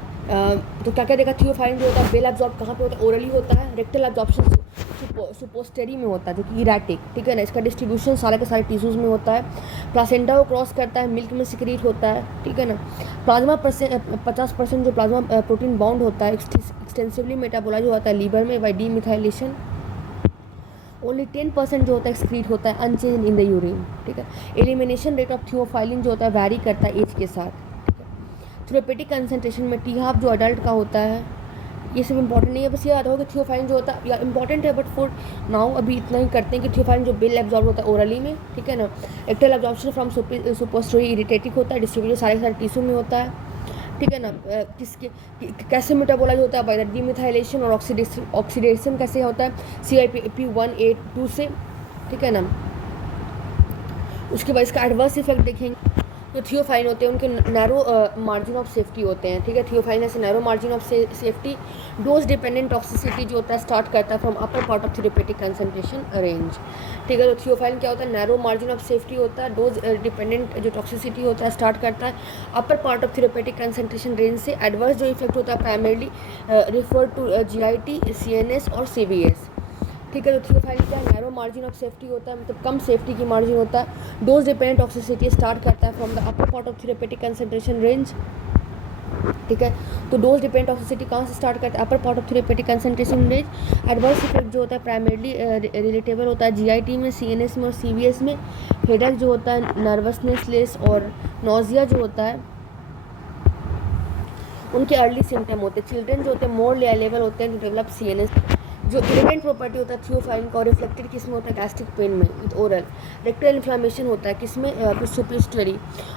तो क्या क्या देखा, थियोफाइलिन जो होता है बेल एब्जॉर्ब कहाँ पे होता है, ओरली होता है, रेक्टल एब्जॉर्प्शन सुपोस्टेरी में होता है जो कि इरेटिक, ठीक है ना। इसका डिस्ट्रीब्यूशन सारे के सारे टिश्यूज़ में होता है, प्लासेंटा को क्रॉस करता है, मिल्क में सिक्रीट होता है, ठीक है ना। प्लाज्मा 50% जो प्लाज्मा प्रोटीन बाउंड होता है एक्सटेंसिवली मेटाबोलाइज होता है लीवर में बाई डीमिथाइलेशन। ओनली 10% जो होता है एक्सक्रीट होता है अनचेंज इन द यूरिन, ठीक है। एलिमिनेशन रेट ऑफ थियोफाइलिन जो होता है वैरी करता है एज के साथ, ठीक है। थेरेपेटिक कंसंट्रेशन में टी हाफ जो अडल्ट का होता है, ये सब इंपॉर्टेंट नहीं है, बस ये याद होगा कि थियोफाइलिन जो होता है या इंपॉर्टेंट है बट फॉर नाउ अभी इतना ही करते हैं कि थियोफाइलिन जो बेल एब्जॉर्ब होता है ओरली में, ठीक है ना। एक्टल एब्जॉर्प्शन फ्रॉम सुपोस्टेरी इरिटेटिक होता है, डिस्ट्रीब्यूशन सारे सारे टिश्यू में होता है, ठीक है ना। कैसे मेटाबोलाइज होता है बाय द डीमिथाइलेशन और ऑक्सीडेशन कैसे होता है CYP1A2 से, ठीक है ना। उसके बाद इसका एडवर्स इफेक्ट देखेंगे। जो थियोफाइलिन होते हैं उनके नैरो मार्जिन ऑफ सेफ्टी होते हैं, ठीक है। थियोफाइलिन ऐसे narrow margin of safety, dose dependent toxicity जो होता है स्टार्ट करता है from upper part of therapeutic concentration range, ठीक है। तो थियोफाइलिन क्या होता है, नैरो मार्जिन ऑफ सेफ्टी होता है, डोज डिपेंडेंट जो टॉक्सिसिटी होता है स्टार्ट करता है upper part of therapeutic concentration range से। एडवर्स जो इफेक्ट होता है primarily refer to GIT, CNS और CVS, ठीक है। तो थियोफाइलिन क्या नैरो मार्जिन ऑफ सेफ्टी होता है, मतलब कम सेफ्टी की मार्जिन होता है, डोज डिपेंडेंट टॉक्सिसिटी स्टार्ट करता है from the upper part of therapeutic concentration range, ठीक है। तो डोज डिपेंडेंट टॉक्सिसिटी कहाँ से स्टार्ट करता है, upper part of therapeutic concentration range. Adverse effect जो होता है प्राइमरली रिलेटेबल होता है GIT में, CNS में और CVS में। हेडेक जो होता है, नर्वसनेस और नोजिया जो होता है उनके अर्ली सिम्टम होते हैं। चिल्ड्रन जो होते हैं मोर लेवल होते हैं टू डेवलप CNS। जो इरिटेंट प्रॉपर्टी होता है थियोफाइलिन का, रिफ्लेक्टेड किस में होता है, गैस्ट्रिक पेन में विद ओरल। रेक्टल इन्फ्लामेशन होता है किस में, सुपिस्टरी,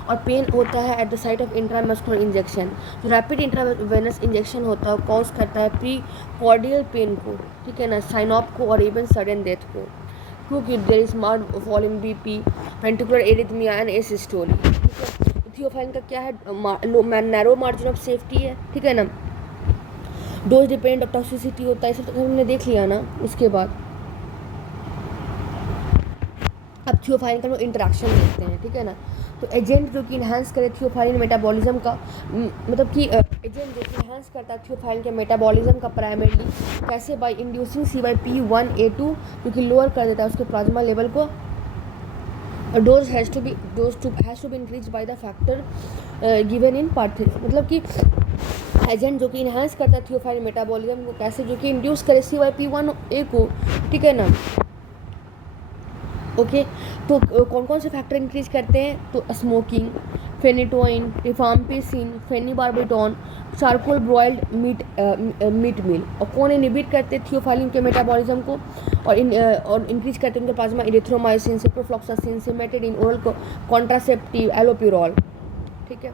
और पेन होता है at the site of intramuscular injection. जो रैपिड इंट्रावेनस इंजेक्शन होता है कॉज करता है प्री कॉर्डियल पेन को, ठीक है ना, साइनॉप को और इवन सडन डेथ को, क्योंकि there is marked fall in BP, ventricular arrhythmia and asystole, ठीक है। थियोफाइलिन का क्या है, नैरो मार्जिन ऑफ सेफ्टी है, ठीक है ना। डोज डिपेंडेंट टॉक्सिसिटी होता है, सब हमने देख लिया ना। उसके बाद अब थियोफाइलिन का लोग इंटरेक्शन देखते हैं, ठीक है ना। तो एजेंट जो कि इन्हांस करे थियोफाइलिन मेटाबॉलिज्म का, मतलब कि एजेंट जो कि इन्हांस करता है थियोफाइलिन के मेटाबॉलिज्म का प्राइमरली कैसे, बाय इंड्यूसिंग CYP1A2 जो कि लोअर कर देता है उसके प्लाज्मा लेवल को। Dose has to be increase by the factor given in part 3, मतलब कि एजेंट जो कि इन्हांस करता है थियोफाइलिन मेटाबॉलिज्म को कैसे, जो कि इंड्यूस करे CYP1A को, ठीक है ना। ओके, तो कौन कौन से फैक्टर इंक्रीज करते हैं, तो smoking, phenytoin, rifampicin, phenobarbitone, charcoal broiled meat meal. और कौन इनहिबिट करते हैं थियोफाइलिन के मेटाबॉलिज्म को और इंक्रीज करते हैं उनके plasma, erythromycin, ciprofloxacin, cimetidine, oral contraceptive, allopurinol, ठीक है।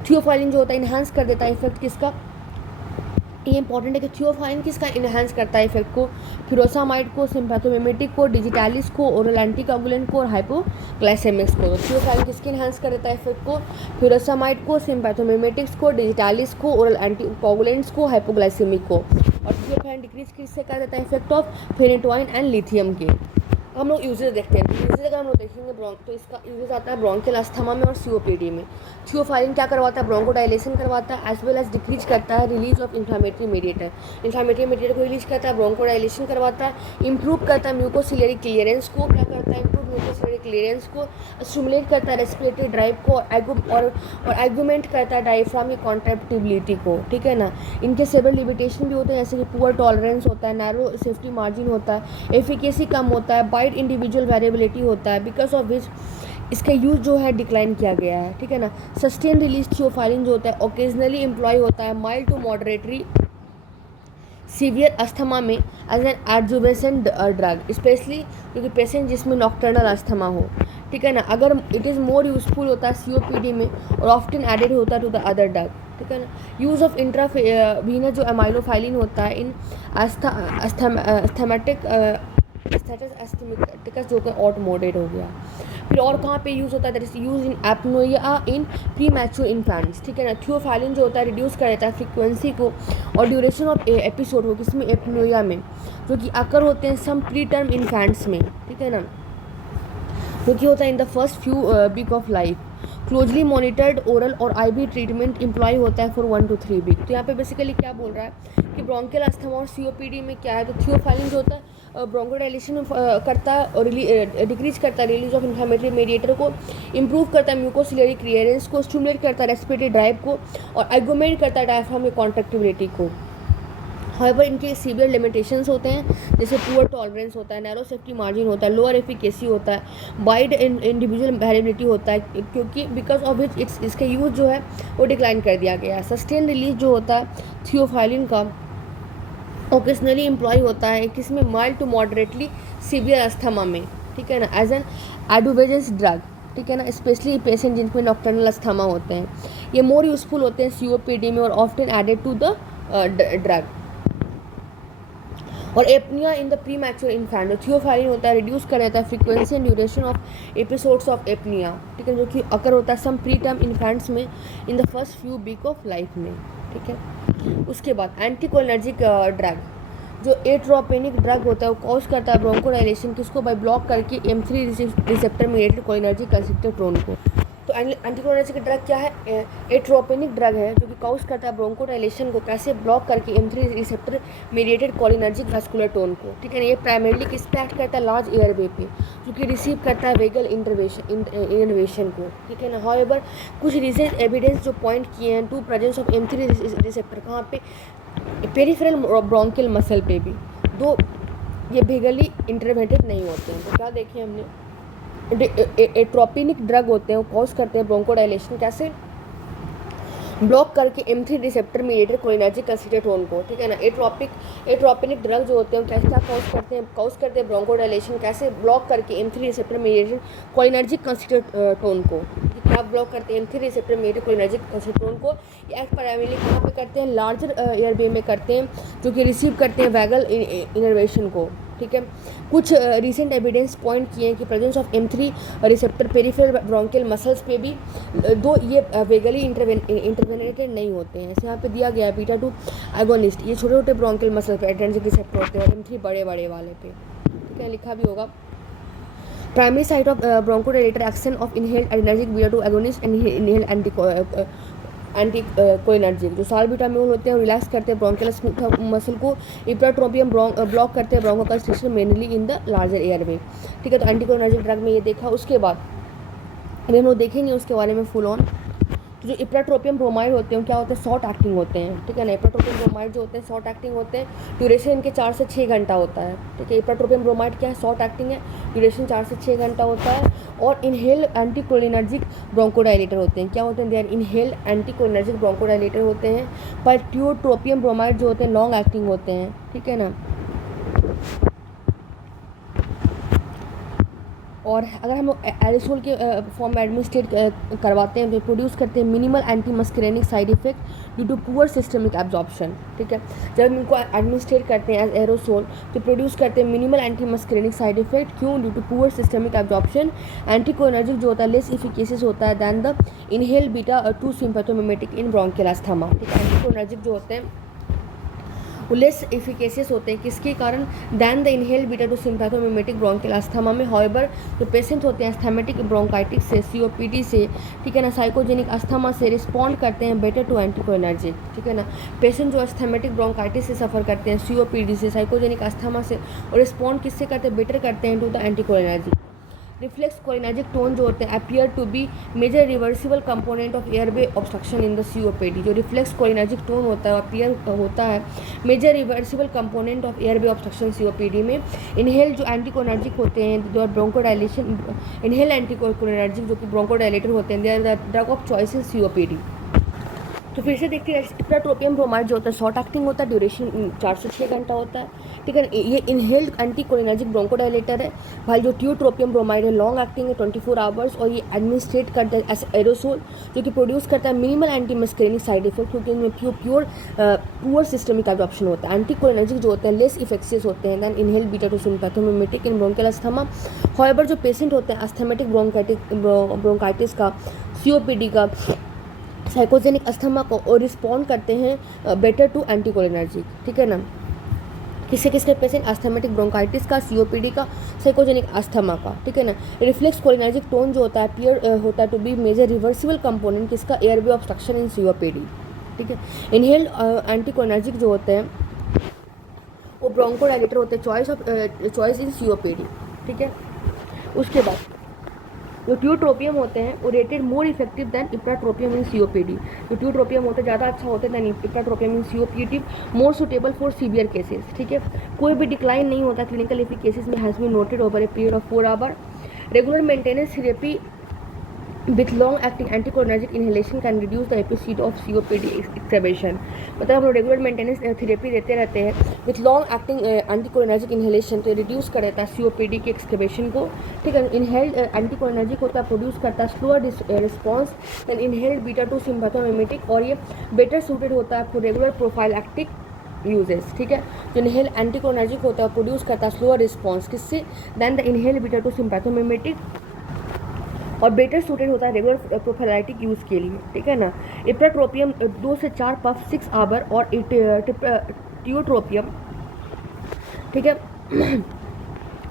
थियोफाइलिन जो होता है इन्हांस कर देता है इफेक्ट किसका, ये इंपॉर्टेंट है कि थियोफाइलिन किसका इन्हांस करता है इफेक्ट को, फिरोसामाइड को, सिम्पैथोमिमेटिक को, डिजिटालिस को, ओरल एंटीकोगुलेंट को और हाइपोग्लाइसेमिक्स को। तो थियोफाइलिन किसके इन्हांस कर देता है इफेक्ट को, फिरोसामाइड को, सिम्पैथोमिमेटिक्स को, डिजिटालिस को, ओरल एंटीकोगुलेंट्स को, हाइपोग्लाइसेमिक को। और थियोफाइलिन डिक्रीज किससे कर देता है effect of phenytoin and lithium के। हम लोग यूजेस देखते हैं, यूजेस अगर हम लोग देखेंगे तो इसका यूजेस आता है ब्रोंकियल अस्थमा में और COPD में। थियोफाइलिन क्या करवाता है, ब्रोंकोडाइलेशन करवाता है, एज वेल एज डिक्रीज करता है release of inflammatory mediator, inflammatory mediator को रिलीज करता है, ब्रोंकोडाइलेशन करवाता है, इंप्रूव करता है म्यूकोसिलरी क्लियरेंस को, क्या करता है, इंप्रूव म्यूकोसिलरी क्लियरेंस को, स्टिमुलेट करता है रेस्पिरेटरी ड्राइव को, और एगुमेंट करता है डायफ्राम की कॉन्ट्रैक्टिबिलिटी को, ठीक है ना। इनके सेवरल लिमिटेशन भी होते हैं, जैसे कि पुअर टॉलरेंस होता है, नैरो सेफ्टी मार्जिन होता है, एफिकेसी कम होता है, वाइड इंडिविजुअल वेरिएबिलिटी होता है, बिकॉज ऑफ विच इसका यूज़ जो है डिक्लाइन किया गया है, ठीक है ना। सस्टेन रिलीज थियोफाइलिन जो होता है ओकेजनली एम्प्लॉय होता है माइल्ड टू मॉडरेटरी सीवियर अस्थमा में एज एन एडजुवेसेंट ड्रग, स्पेशली क्योंकि पेशेंट जिसमें नॉक्टर्नल अस्थमा हो, ठीक है ना। अगर इट इज़ मोर यूजफुल होता है COPD में और ऑफ्टन एडेड होता है टू द अदर ड्रग, ठीक है ना। यूज़ ऑफ इंट्रावीनस जो एमाइलोफाइलिन होता है इन अस्थमेटिक एस्थेटिकस जो कि ऑटोमोडेड हो गया। फिर और कहाँ पे यूज़ होता है, that is use in apnoea in premature infants, ठीक है ना। थियोफाइलिन जो होता है रिड्यूस कर देता है फ्रीक्वेंसी को और ड्यूरेशन ऑफ एपिसोड हो किसमें, एपनोइया में, जो कि अकर होते हैं सम प्री टर्म इन्फेंट्स में, ठीक है ना, जो कि होता है in the first few week of life. Closely monitored oral और आईवी ट्रीटमेंट इम्प्लॉय होता है फॉर 1 to 3 वीक। तो यहाँ पे बेसिकली क्या बोल रहा है कि ब्रोंकियल अस्थमा और सीओपीडी में क्या है, तो थियोफाइलिन जो होता है ब्रोंकोडाइलेशन करता है और डिक्रीज करता है रिलीज ऑफ इन्फ्लेमेटरी मेडिएटर को, इंप्रूव करता है म्यूकोसिलरी क्लियरेंस को, स्टिमुलेट करता है रेस्पिरेटरी ड्राइव को और एगोमेंट करता है डायफ्राम की कॉन्ट्रैक्टिबिलिटी को। हाउएवर इनके सीवियर लिमिटेशंस होते हैं, जैसे पुअर टॉलरेंस होता है, नैरो सेफ्टी मार्जिन होता है, लोअर एफिकेसी होता है, वाइड इंडिविजुअल वेरिएबिलिटी होता है, क्योंकि बिकॉज ऑफ विच इसका यूज़ जो है वो डिक्लाइन कर दिया गया है। सस्टेन रिलीज जो होता है थियोफाइलिन का ओकेजनली एम्प्लॉय होता है किसमें, mild to moderately severe asthma में, ठीक है ना, एज एन एडोवेजेंस ड्रग, ठीक है ना, स्पेशली पेशेंट जिनमें नॉक्टर्नल अस्थमा होते हैं। ये मोर यूजफुल होते हैं सीओपीडी में और often added to the drug. और apnoea in the premature infant, जो थियोफाइलिन होता है रिड्यूस कर देता है frequency and duration of episodes of apnoea, ठीक है, जो कि अकर होता है सम प्री टर्म इन्फेंट्स में in the first few week of life में, ठीक है। उसके बाद एंटीकोलिनर्जिक ड्रग, जो एट्रोपेनिक ड्रग होता है वो कॉज करता है ब्रोंकोडाइलेशन किसको, बाय ब्लॉक करके M3 receptor mediated cholinergic constrictor tone को। तो एंटीकोलिनर्जिक ड्रग क्या है, एट्रोपेनिक ड्रग है जो कि कॉज करता है ब्रोंकोडाइलेशन को, कैसे ब्लॉक करके M3 receptor mediated cholinergic vascular tone को, ठीक है ना। ये प्राइमरली किस पे एक्ट करता है, लार्ज एयरवे पे, जो कि रिसीव करता है वेगल इनर्वेशन को, ठीक है ना। हाउएवर कुछ रिसेंट एविडेंस जो पॉइंट किए हैं to presence of M3 receptor कहाँ पे, पेरिफेरल ब्रोंकियल मसल पे भी, दो ये वेगली इंटरवेंटेड नहीं होते हैं। तो क्या देखें हमने, एट्रोपिनिक ड्रग होते हैं वो कॉज करते हैं ब्रोंकोडाइलेशन, कैसे ब्लॉक करके M3 receptor mediated cholinergic constrictor tone को, ठीक है ना। एट्रोपिनिक ड्रग जो होते हैं क्या कॉज करते हैं ब्रोंकोडाइलेशन, कैसे ब्लॉक करके M3 receptor mediated cholinergic constrictor tone को, क्या ब्लॉक करते हैं M3 receptor mediated cholinergic constrictor tone को। ये एक्ट प्राइमरीली कहाँ पे करते हैं, लार्जर एयरवे में करते हैं, जो कि रिसीव करते हैं वैगल इनर्वेशन को, ठीक है। कुछ रिसेंट एविडेंस पॉइंट किए हैं कि presence of M3 receptor peripheral bronchial muscles पे भी, दो ये वेगली इंटरवेनेटेड नहीं होते हैं। यहाँ पे दिया गया है बीटा 2 एगोनिस्ट, ये छोटे छोटे ब्रोंकियल मसल पे एड्रेनर्जिक रिसेप्टर होते हैं और M3 बड़े बड़े वाले पे, ठीक है, लिखा भी होगा। Primary site of bronchodilator action of inhaled adrenergic beta 2 agonist and inhaled anticholinergic, जो साल्ब्यूटामोल होते हैं रिलैक्स करते हैं ब्रोंकियल मसल को, इप्राट्रोपियम ब्लॉक करते हैं bronchoconstriction mainly in the larger airway, ठीक है। तो एंटीकोलिनर्जिक ड्रग में ये देखा। उसके बाद अभी हम लोग देखेंगे उसके बारे में फुल ऑन। तो जो इप्राट्रोपियम ब्रोमाइड होते हैं क्या होते हैं, शॉर्ट एक्टिंग होते हैं, ठीक है ना। इप्राट्रोपियम ब्रोमाइड जो होते हैं शॉर्ट एक्टिंग होते हैं, ड्यूरेशन इनके 4 से 6 घंटा होता है, ठीक है। इप्राट्रोपियम ब्रोमाइड क्या है, शॉर्ट एक्टिंग है, ड्यूरेशन 4 से 6 घंटा होता है। और इनहेल एंटीकोलिनर्जिक ब्रोंकोडाइलेटर होते हैं, क्या होते हैं, they are inhale anticholinergic bronchodilator होते हैं। पर ट्यूट्रोपियम ब्रोमाइड जो होते हैं लॉन्ग एक्टिंग होते हैं, ठीक है ना। और अगर हम लोग एरिसोल के फॉर्म में एडमिनिस्ट्रेट करवाते हैं तो प्रोड्यूस करते हैं minimal anti muscarinic side effect due to poor systemic absorption, ठीक है। जब हम इनको एडमिनिस्ट्रेट करते हैं एज एरोसोल तो प्रोड्यूस करते हैं minimal anti muscarinic side effect, क्यों, due to poor systemic absorption. Anticholinergic जो होता है लेस इफिकेसियस होता है than the inhale beta 2 sympathomimetic in bronchial asthma, ठीक है। एंटीकोलिनर्जिक जो होते हैं वो लेस इफिकेसियस होते हैं किसके कारण, than the inhale beta 2 sympathomimetic bronchial asthma में। हाउएवर जो पेशेंट होते हैं एस्थमेटिक ब्रोंकाइटिस से, सीओपीडी से, ठीक है ना, साइकोजेनिक अस्थमा से रिस्पॉन्ड करते हैं बेटर टू एंटीकोलिनर्जिक, ठीक है ना। पेशेंट जो एस्थमेटिक ब्रोंकाइटिस से सफ़र करते हैं, सीओपीडी से, साइकोजेनिक अस्थमा से, और रिस्पॉन्ड किससे करते हैं, बेटर करते हैं to the anticholinergic. Reflex cholinergic tone जो होते हैं appear to be major reversible component of airway obstruction in the COPD. जो रिफ्लेक्स कोलिनर्जिक टोन होता है अपीयर होता है major reversible component of airway obstruction COPD में। इनहेल जो एंटीकोलिनर्जिक होते हैं जो ब्रोंकोडाइलेशन, इनहेल एंटीकोलिनर्जिक जो कि ब्रोंकोडाइलेटर होते हैं, they are the drug of choice in COPD. तो फिर से देखते हैं इप्राट्रोपियम ब्रोमाइड जो होता है शॉर्ट एक्टिंग होता है, ड्यूरेशन 4 से 6 घंटा होता है, ठीक है। ये इनहेल्ड एंटीकोलिनर्जिक ब्रोंकोडाइलेटर है। भाई जो ट्यूट्रोपियम ब्रोमाइड है लॉन्ग एक्टिंग है 24 आवर्स, और ये एडमिनिस्ट्रेट करता है एस एरोसोल जो कि प्रोड्यूस करता है minimal anti muscarinic side effect, क्योंकि इनमें पुअर सिस्टमिक एब्जॉर्प्शन होता है। एंटीकोलिनर्जिक जो होते हैं लेस इफेक्सियस होते हैं then inhale beta 2 sympathomimetic in bronchial asthma. However जो पेशेंट होते हैं एस्थमेटिक ब्रोंकाइटिस का, सीओपीडी का, साइकोजेनिक अस्थमा को और रिस्पॉन्ड करते हैं बेटर टू एंटीकोलिनर्जिक, ठीक है ना। किसके किसके पेशेंट, अस्थमेटिक ब्रोंकाइटिस का, सीओपीडी का, साइकोजेनिक अस्थमा का, ठीक है ना। रिफ्लेक्स कोलिनर्जिक टोन जो होता है अपीयर होता है to be major reversible component किसका, एयरवे ऑब्स्ट्रक्शन इन सीओपीडी, ठीक है। इनहेल्ड एंटीकोलिनर्जिक जो होते हैं वो ब्रोंकोडायलेटर होते हैं, चॉइस इन सीओपीडी, ठीक है। उसके बाद जो ट्यूट्रोपियम होते हैं वो rated more effective than ipratropium in COPD. जो ट्यूट्रोपियम होते हैं ज़्यादा अच्छा होते हैं than ipratropium in COPD, more suitable for severe cases, ठीक है। कोई भी डिक्लाइन नहीं होता क्लिनिकल एफिकेसीज में, has been noted over a period of 4 hour. Regular maintenance therapy with long acting anticholinergic inhalation can reduce the episode of COPD exacerbation. मतलब हम लोग रेगुलर मेंटेनेंस थेरेपी देते रहते हैं with long acting anticholinergic inhalation, तो reduce कर देता है सीओपीडी के एक्सकेबेशन को, ठीक है। इनहेल्ड एंटीकोलिनर्जिक होता है, प्रोड्यूस करता है slower response than inhaled beta 2 sympathomimetic, और ये बेटर सूटेड होता है फॉर रेगुलर प्रोफाइलैक्टिक यूजेस, ठीक है। जो इनहेल एंटीकोलिनर्जिक होता है प्रोड्यूस करता है स्लोअर रिस्पॉन्स किससे, than the inhale beta 2 sympathomimetic, और बेटर सूटेड होता है रेगुलर प्रोफाइलैटिक यूज़ के लिए, ठीक है ना। इप्राट्रोपियम 2 से 4 पफ 6 आवर, और ट्यूट्रोपियम, ठीक है,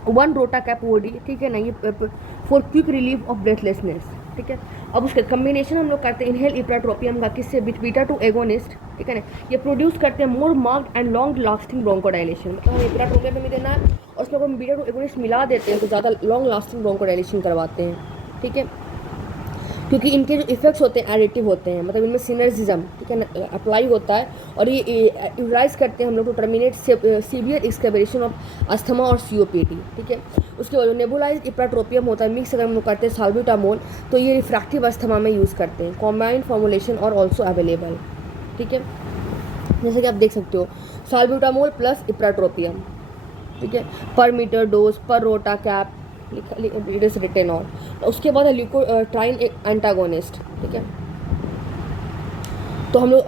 1 रोटा कैप ओडी, ठीक है ना, ये for quick relief of breathlessness, ठीक है। अब उसके कम्बिनेशन हम लोग करते हैं इनहेल इप्राट्रोपियम का किससे, विथ बीटा 2 एगोनिस्ट, ठीक है ना। ये प्रोड्यूस करते हैं मोर मार्क्ड एंड लॉन्ग लास्टिंग ब्रोंकोडायलेशन, मतलब हमें इप्राट्रोपियम में भी देना है और उसमें हम बीटा 2 एगोनिस्ट मिला देते हैं तो ज़्यादा लॉन्ग लास्टिंग ब्रोंकोडायलेशन करवाते हैं, ठीक है। क्योंकि इनके जो इफेक्ट्स होते हैं एडिटिव होते हैं, मतलब इनमें सिनर्जिज्म, ठीक है ना, अप्लाई होता है, और ये यूटिलाइज करते हैं हम लोग to terminate severe exacerbation of asthma और सीओपीडी, ठीक है। उसके बाद नेबुलाइज इप्राट्रोपियम होता है, मिक्स अगर हम लोग करते हैं साल्ब्यूटामोल, तो ये रिफ्रैक्टिव अस्थमा में यूज़ करते हैं, कॉम्बाइंड फॉर्मुलेशन और ऑल्सो अवेलेबल, ठीक है। जैसे कि आप देख सकते हो साल्ब्यूटामोल प्लस इप्राट्रोपियम, ठीक है, पर मीटर डोज पर Rotacap, it is written on. उसके बाद है ल्यूकोट्राइन एंटागोनिस्ट, ठीक है। तो हम लोग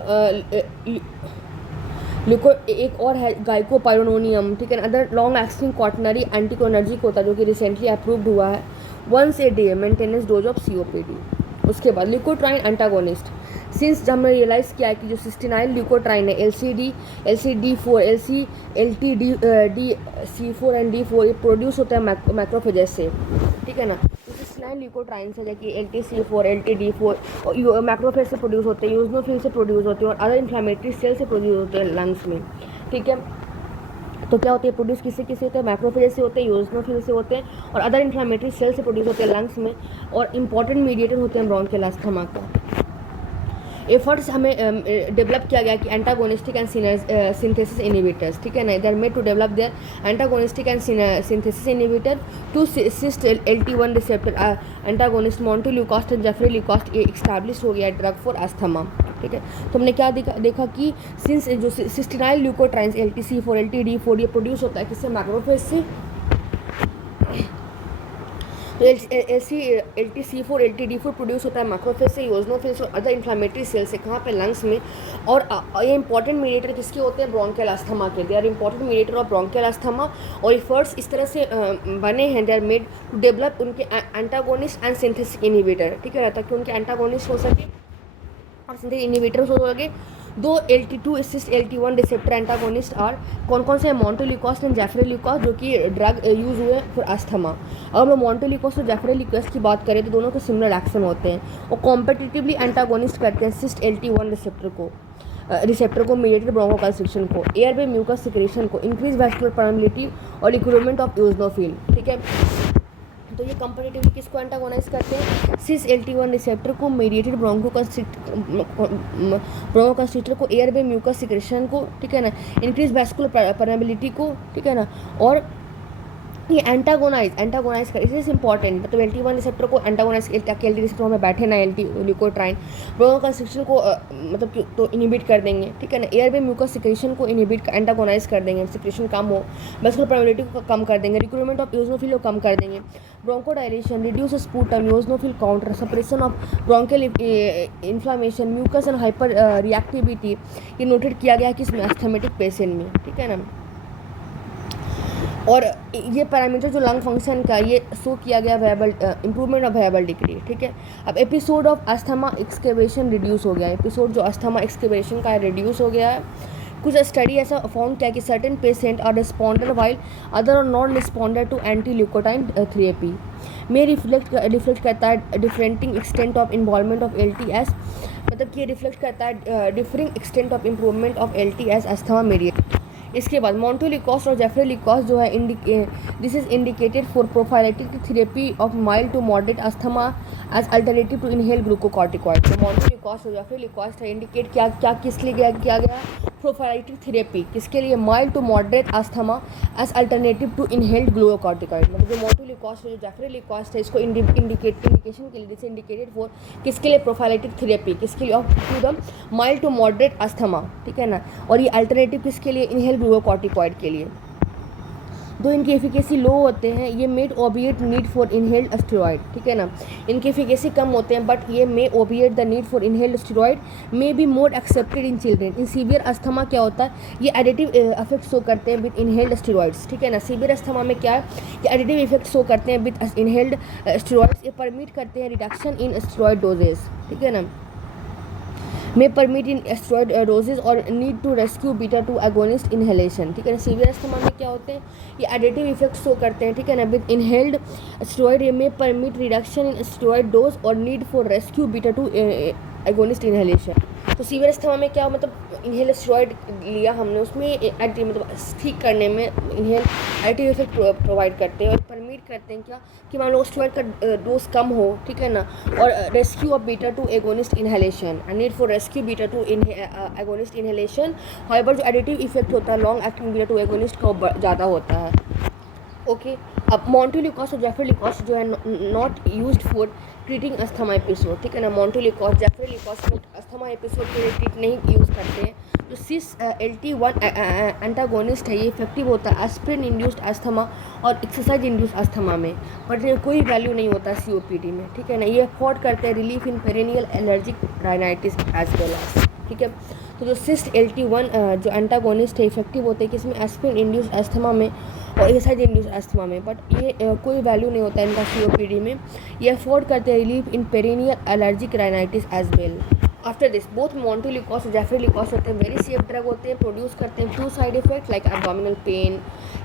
एक और है गाइकोपाइरोनियम, ठीक है, other long acting quaternary anticholinergic होता है जो कि रिसेंटली अप्रूव्ड हुआ है, once a day maintenance dose of COPD. उसके बाद ल्यूकोट्राइन एंटागोनिस्ट, सिंस जब हमने रियलाइज़ किया है कि जो 69 ल्यूकोट्राइन है LCD4 LCD4 एंड D4 ये प्रोड्यूस होता है मैक्रोफेजेस से, ठीक है ना। तो 69 ल्यूकोट्राइन से जैसे LTC4 LTD4 और मैक्रोफेज से प्रोड्यूस होते हैं, यूजनोफिल से प्रोड्यूस होते हैं, और अदर इन्फ्लामेटरी सेल से प्रोड्यूस होते हैं लंग्स में, ठीक है। तो क्या होते हैं प्रोड्यूस किससे होते हैं, मैक्रोफेज से होते हैं, यूजनोफिल से होते हैं, और अदर इन्फ्लामेटरी सेल से प्रोड्यूस होते हैं लंग्स में, और इंपॉर्टेंट मीडिएटर होते हैं ब्रोंकियल अस्थमा का। एफर्ट्स हमें डेवलप किया गया कि एंटागोनिस्टिक एंड सिंथेसिस इनहिबिटर्स, ठीक है ना, इधर में to develop their antagonistic and synthesis inhibitor to cyst LT1 receptor antagonist montelukast and zafirlukast, ये इस्टेब्लिश हो गया ड्रग फॉर अस्थमा, ठीक है। तो हमने क्या देखा कि सिंस जो 69 ल्यूकोट्राइन्स LTC4 LTD4 ये प्रोड्यूस होता है किससे, मैक्रोफेज से, LTC4 LTD4 प्रोड्यूस होता है मैक्रोफेज से, यूजनोफिल से, अदर इन्फ्लामेटरी सेल से, कहाँ पे लंग्स में, और ये इंपॉर्टेंट मीडिएटर किसके होते हैं, ब्रोंकियल अस्थमा के, they are important mediator of bronchial asthma, और एफर्ट्स इस तरह से बने हैं, they are made to develop उनके एंटागोनिस्ट एंड सिंथेसिस इनहिबिटर, ठीक है, ताकि उनके एंटागोनिस्ट हो सके और सिंथेसिस इनहिबिटर्स हो सके। दो LT2 assist LT1 receptor antagonist are कौन कौन से, मोंटेल्यूकास्ट एंड जेफ्रेल्यूकास्ट, जो कि ड्रग यूज़ हुए फॉर अस्थमा। अगर हम लोग मोंटेल्यूकास्ट और जेफ्रेल्यूकास्ट की बात करें तो दोनों के सिमिलर एक्शन होते हैं, और कॉम्पिटिटिवली एंटागोनिस्ट करते हैं सिस्ट LT1 रिसेप्टर को मीडिएटेड ब्रोंकोकंस्ट्रिक्शन को, एयरवे म्यूकस सिक्रेशन को, इंक्रीज वैस्कुलर परमेबिलिटी और रिक्रूटमेंट ऑफ यूजनोफिल, ठीक है। तो ये कंपेरेटिवली किसको एंटागोनाइज करते हैं, सिस LT1 रिसेप्टर को, मीडिएटेड ब्रोंकोकंस्ट्रिक्टर को, एयरवे म्यूकस सिक्रेशन को, ठीक है ना, इंक्रीज वैस्कुलर परमेबिलिटी को, ठीक है ना, और ये एंटागोनाइज कर, इज इंपॉर्टेंट, मतलब LT1 रिसेप्टर को एंटागोनाइज ताकि LT रिसेप्टर में बैठे ना, ल्यूकोट्राइन ब्रोंकोकंस्ट्रिक्शन को मतलब तो इनहिबिट कर देंगे, ठीक है ना, एयरवे म्यूकस सिक्रेशन को एंटागोनाइज कर देंगे, सिक्रेशन कम हो, वैस्कुलर परमेबिलिटी को कम कर देंगे, रिक्रूटमेंट ऑफ यूजनोफिल को कम कर देंगे, bronchodilation, reduce sputum, eosinophil counter, suppression of bronchial inflammation, mucus and hyper reactivity, ये नोटेड किया गया कि इसमें अस्थमेटिक पेशेंट में, ठीक है ना। और ये पैरामीटर जो लंग फंक्शन का ये शो किया गया वेबल इंप्रूवमेंट ऑफ वेबल डिग्री, ठीक है। अब episode of asthma excavation reduce हो गया, एपिसोड जो अस्थमा एक्सकेवेशन का रिड्यूस हो गया है, कुछ स्टडी ऐसा फाउंड किया कि certain patient are responder while other और non responder to anti leukotriene therapy में रिफ्लेक्ट करता है differing extent of involvement of LTS, मतलब कि ये रिफ्लेक्ट करता है differing extent of improvement of LTS asthma mediate. इसके बाद मोंटोलिकॉस्ट और जेफ्रेलिकॉस्ट जो है this is indicated for prophylactic therapy of mild to moderate asthma as alternative to inhale glucocorticoid. तो मोंटोलिकॉस्ट और जेफ्रेलिकॉस्ट है इंडिकेट किया किस लिए किया गया प्रोफाइलेटिक थेरेपी किसके लिए mild to moderate asthma as alternative to inhaled glucocorticoid. मतलब जो मोंटोलिकॉस्ट और जो जेफ्रेलिकॉस्ट है इसको इंडिकेशन के लिए दिस इंडिकेटेड फॉर किसके लिए प्रोफाइलेटिक थेरेपी किसके लिए to the mild to moderate asthma, ठीक है ना। और ये अल्टरनेटिव किसके लिए इनहेल ग्लूकोकॉर्टिकॉइड के लिए। दो इनकी एफिकेसी लो होते हैं ये made obviate need for inhaled steroid, ठीक है ना। इनकी एफिकेसी कम होते हैं बट ये may obviate the need for inhaled steroid may be more accepted in children. In severe asthma क्या होता है ये एडिटिव इफेक्ट शो करते हैं विद इनहेल्ड स्टेरॉइड्स, ठीक है ना। सीवियर अस्थमा में क्या है कि एडिटिव इफेक्ट शो करते हैं विद इनहेल्ड स्टेरॉइड्स। ये परमिट करते हैं रिडक्शन इन स्टेरॉइड डोजेज, ठीक है ना। में परमिट इन स्टेरॉइड डोजेज और need to rescue beta 2 agonist inhalation, ठीक है ना। सीवियर अस्थमा में क्या होते हैं ये एडिटिव इफेक्ट शो करते हैं, ठीक है ना। विद इनहेल्ड स्टेरॉइड में permit reduction in steroid dose और need for rescue beta 2 agonist inhalation. तो सीवियर अस्थमा में क्या मतलब इनहेल स्टेरॉइड लिया हमने उसमें एडिटिव मतलब ठीक करने में इनहेल एडिटिव इफेक्ट प्रोवाइड करते हैं और परमिट करते हैं क्या कि मान लो स्टेरॉइड का डोज कम हो, ठीक है ना। और rescue of beta 2 agonist inhalation need for rescue beta 2 agonist inhalation. However जो एडिटिव इफेक्ट होता है लॉन्ग एक्टिंग बीटा 2 एगोनिस्ट का ज़्यादा होता है, ओके। अब मोंटोलिकॉस्ट और जेफ्रेलिकॉस्ट जो है not used for treating asthma episode, ठीक है ना। मोंटोलिकॉस्ट जेफ्रेलिकॉस्ट में अस्थमा एपिसोड के लिए ट्रीट नहीं यूज़ करते हैं। जो सिस LT1 एंटागोनिस्ट है ये इफेक्टिव होता है एस्पिरिन इंड्यूस्ड अस्थमा और एक्सरसाइज इंड्यूस्ड अस्थमा में, बट कोई वैल्यू नहीं होता COPD में, ठीक है ना। ये अफोर्ड करते हैं relief in perennial allergic rhinitis as well as, ठीक है। तो जो सिस्ट LT1 जो एंटागोनिस्ट है इफेक्टिव होते हैं किसमें एस्पिरिन इंड्यूस्ड अस्थमा में और एक्सरसाइज इंड्यूस्ड अस्थमा में, बट ये कोई वैल्यू नहीं होता इनका COPD में। ये अफोर्ड करते हैं relief in perennial allergic rhinitis as well. After this both montelukast और जेफ्रेलिकॉस्ट होते हैं वेरी सेफ ड्रग होते हैं, प्रोड्यूस करते हैं few side effect like abdominal pain,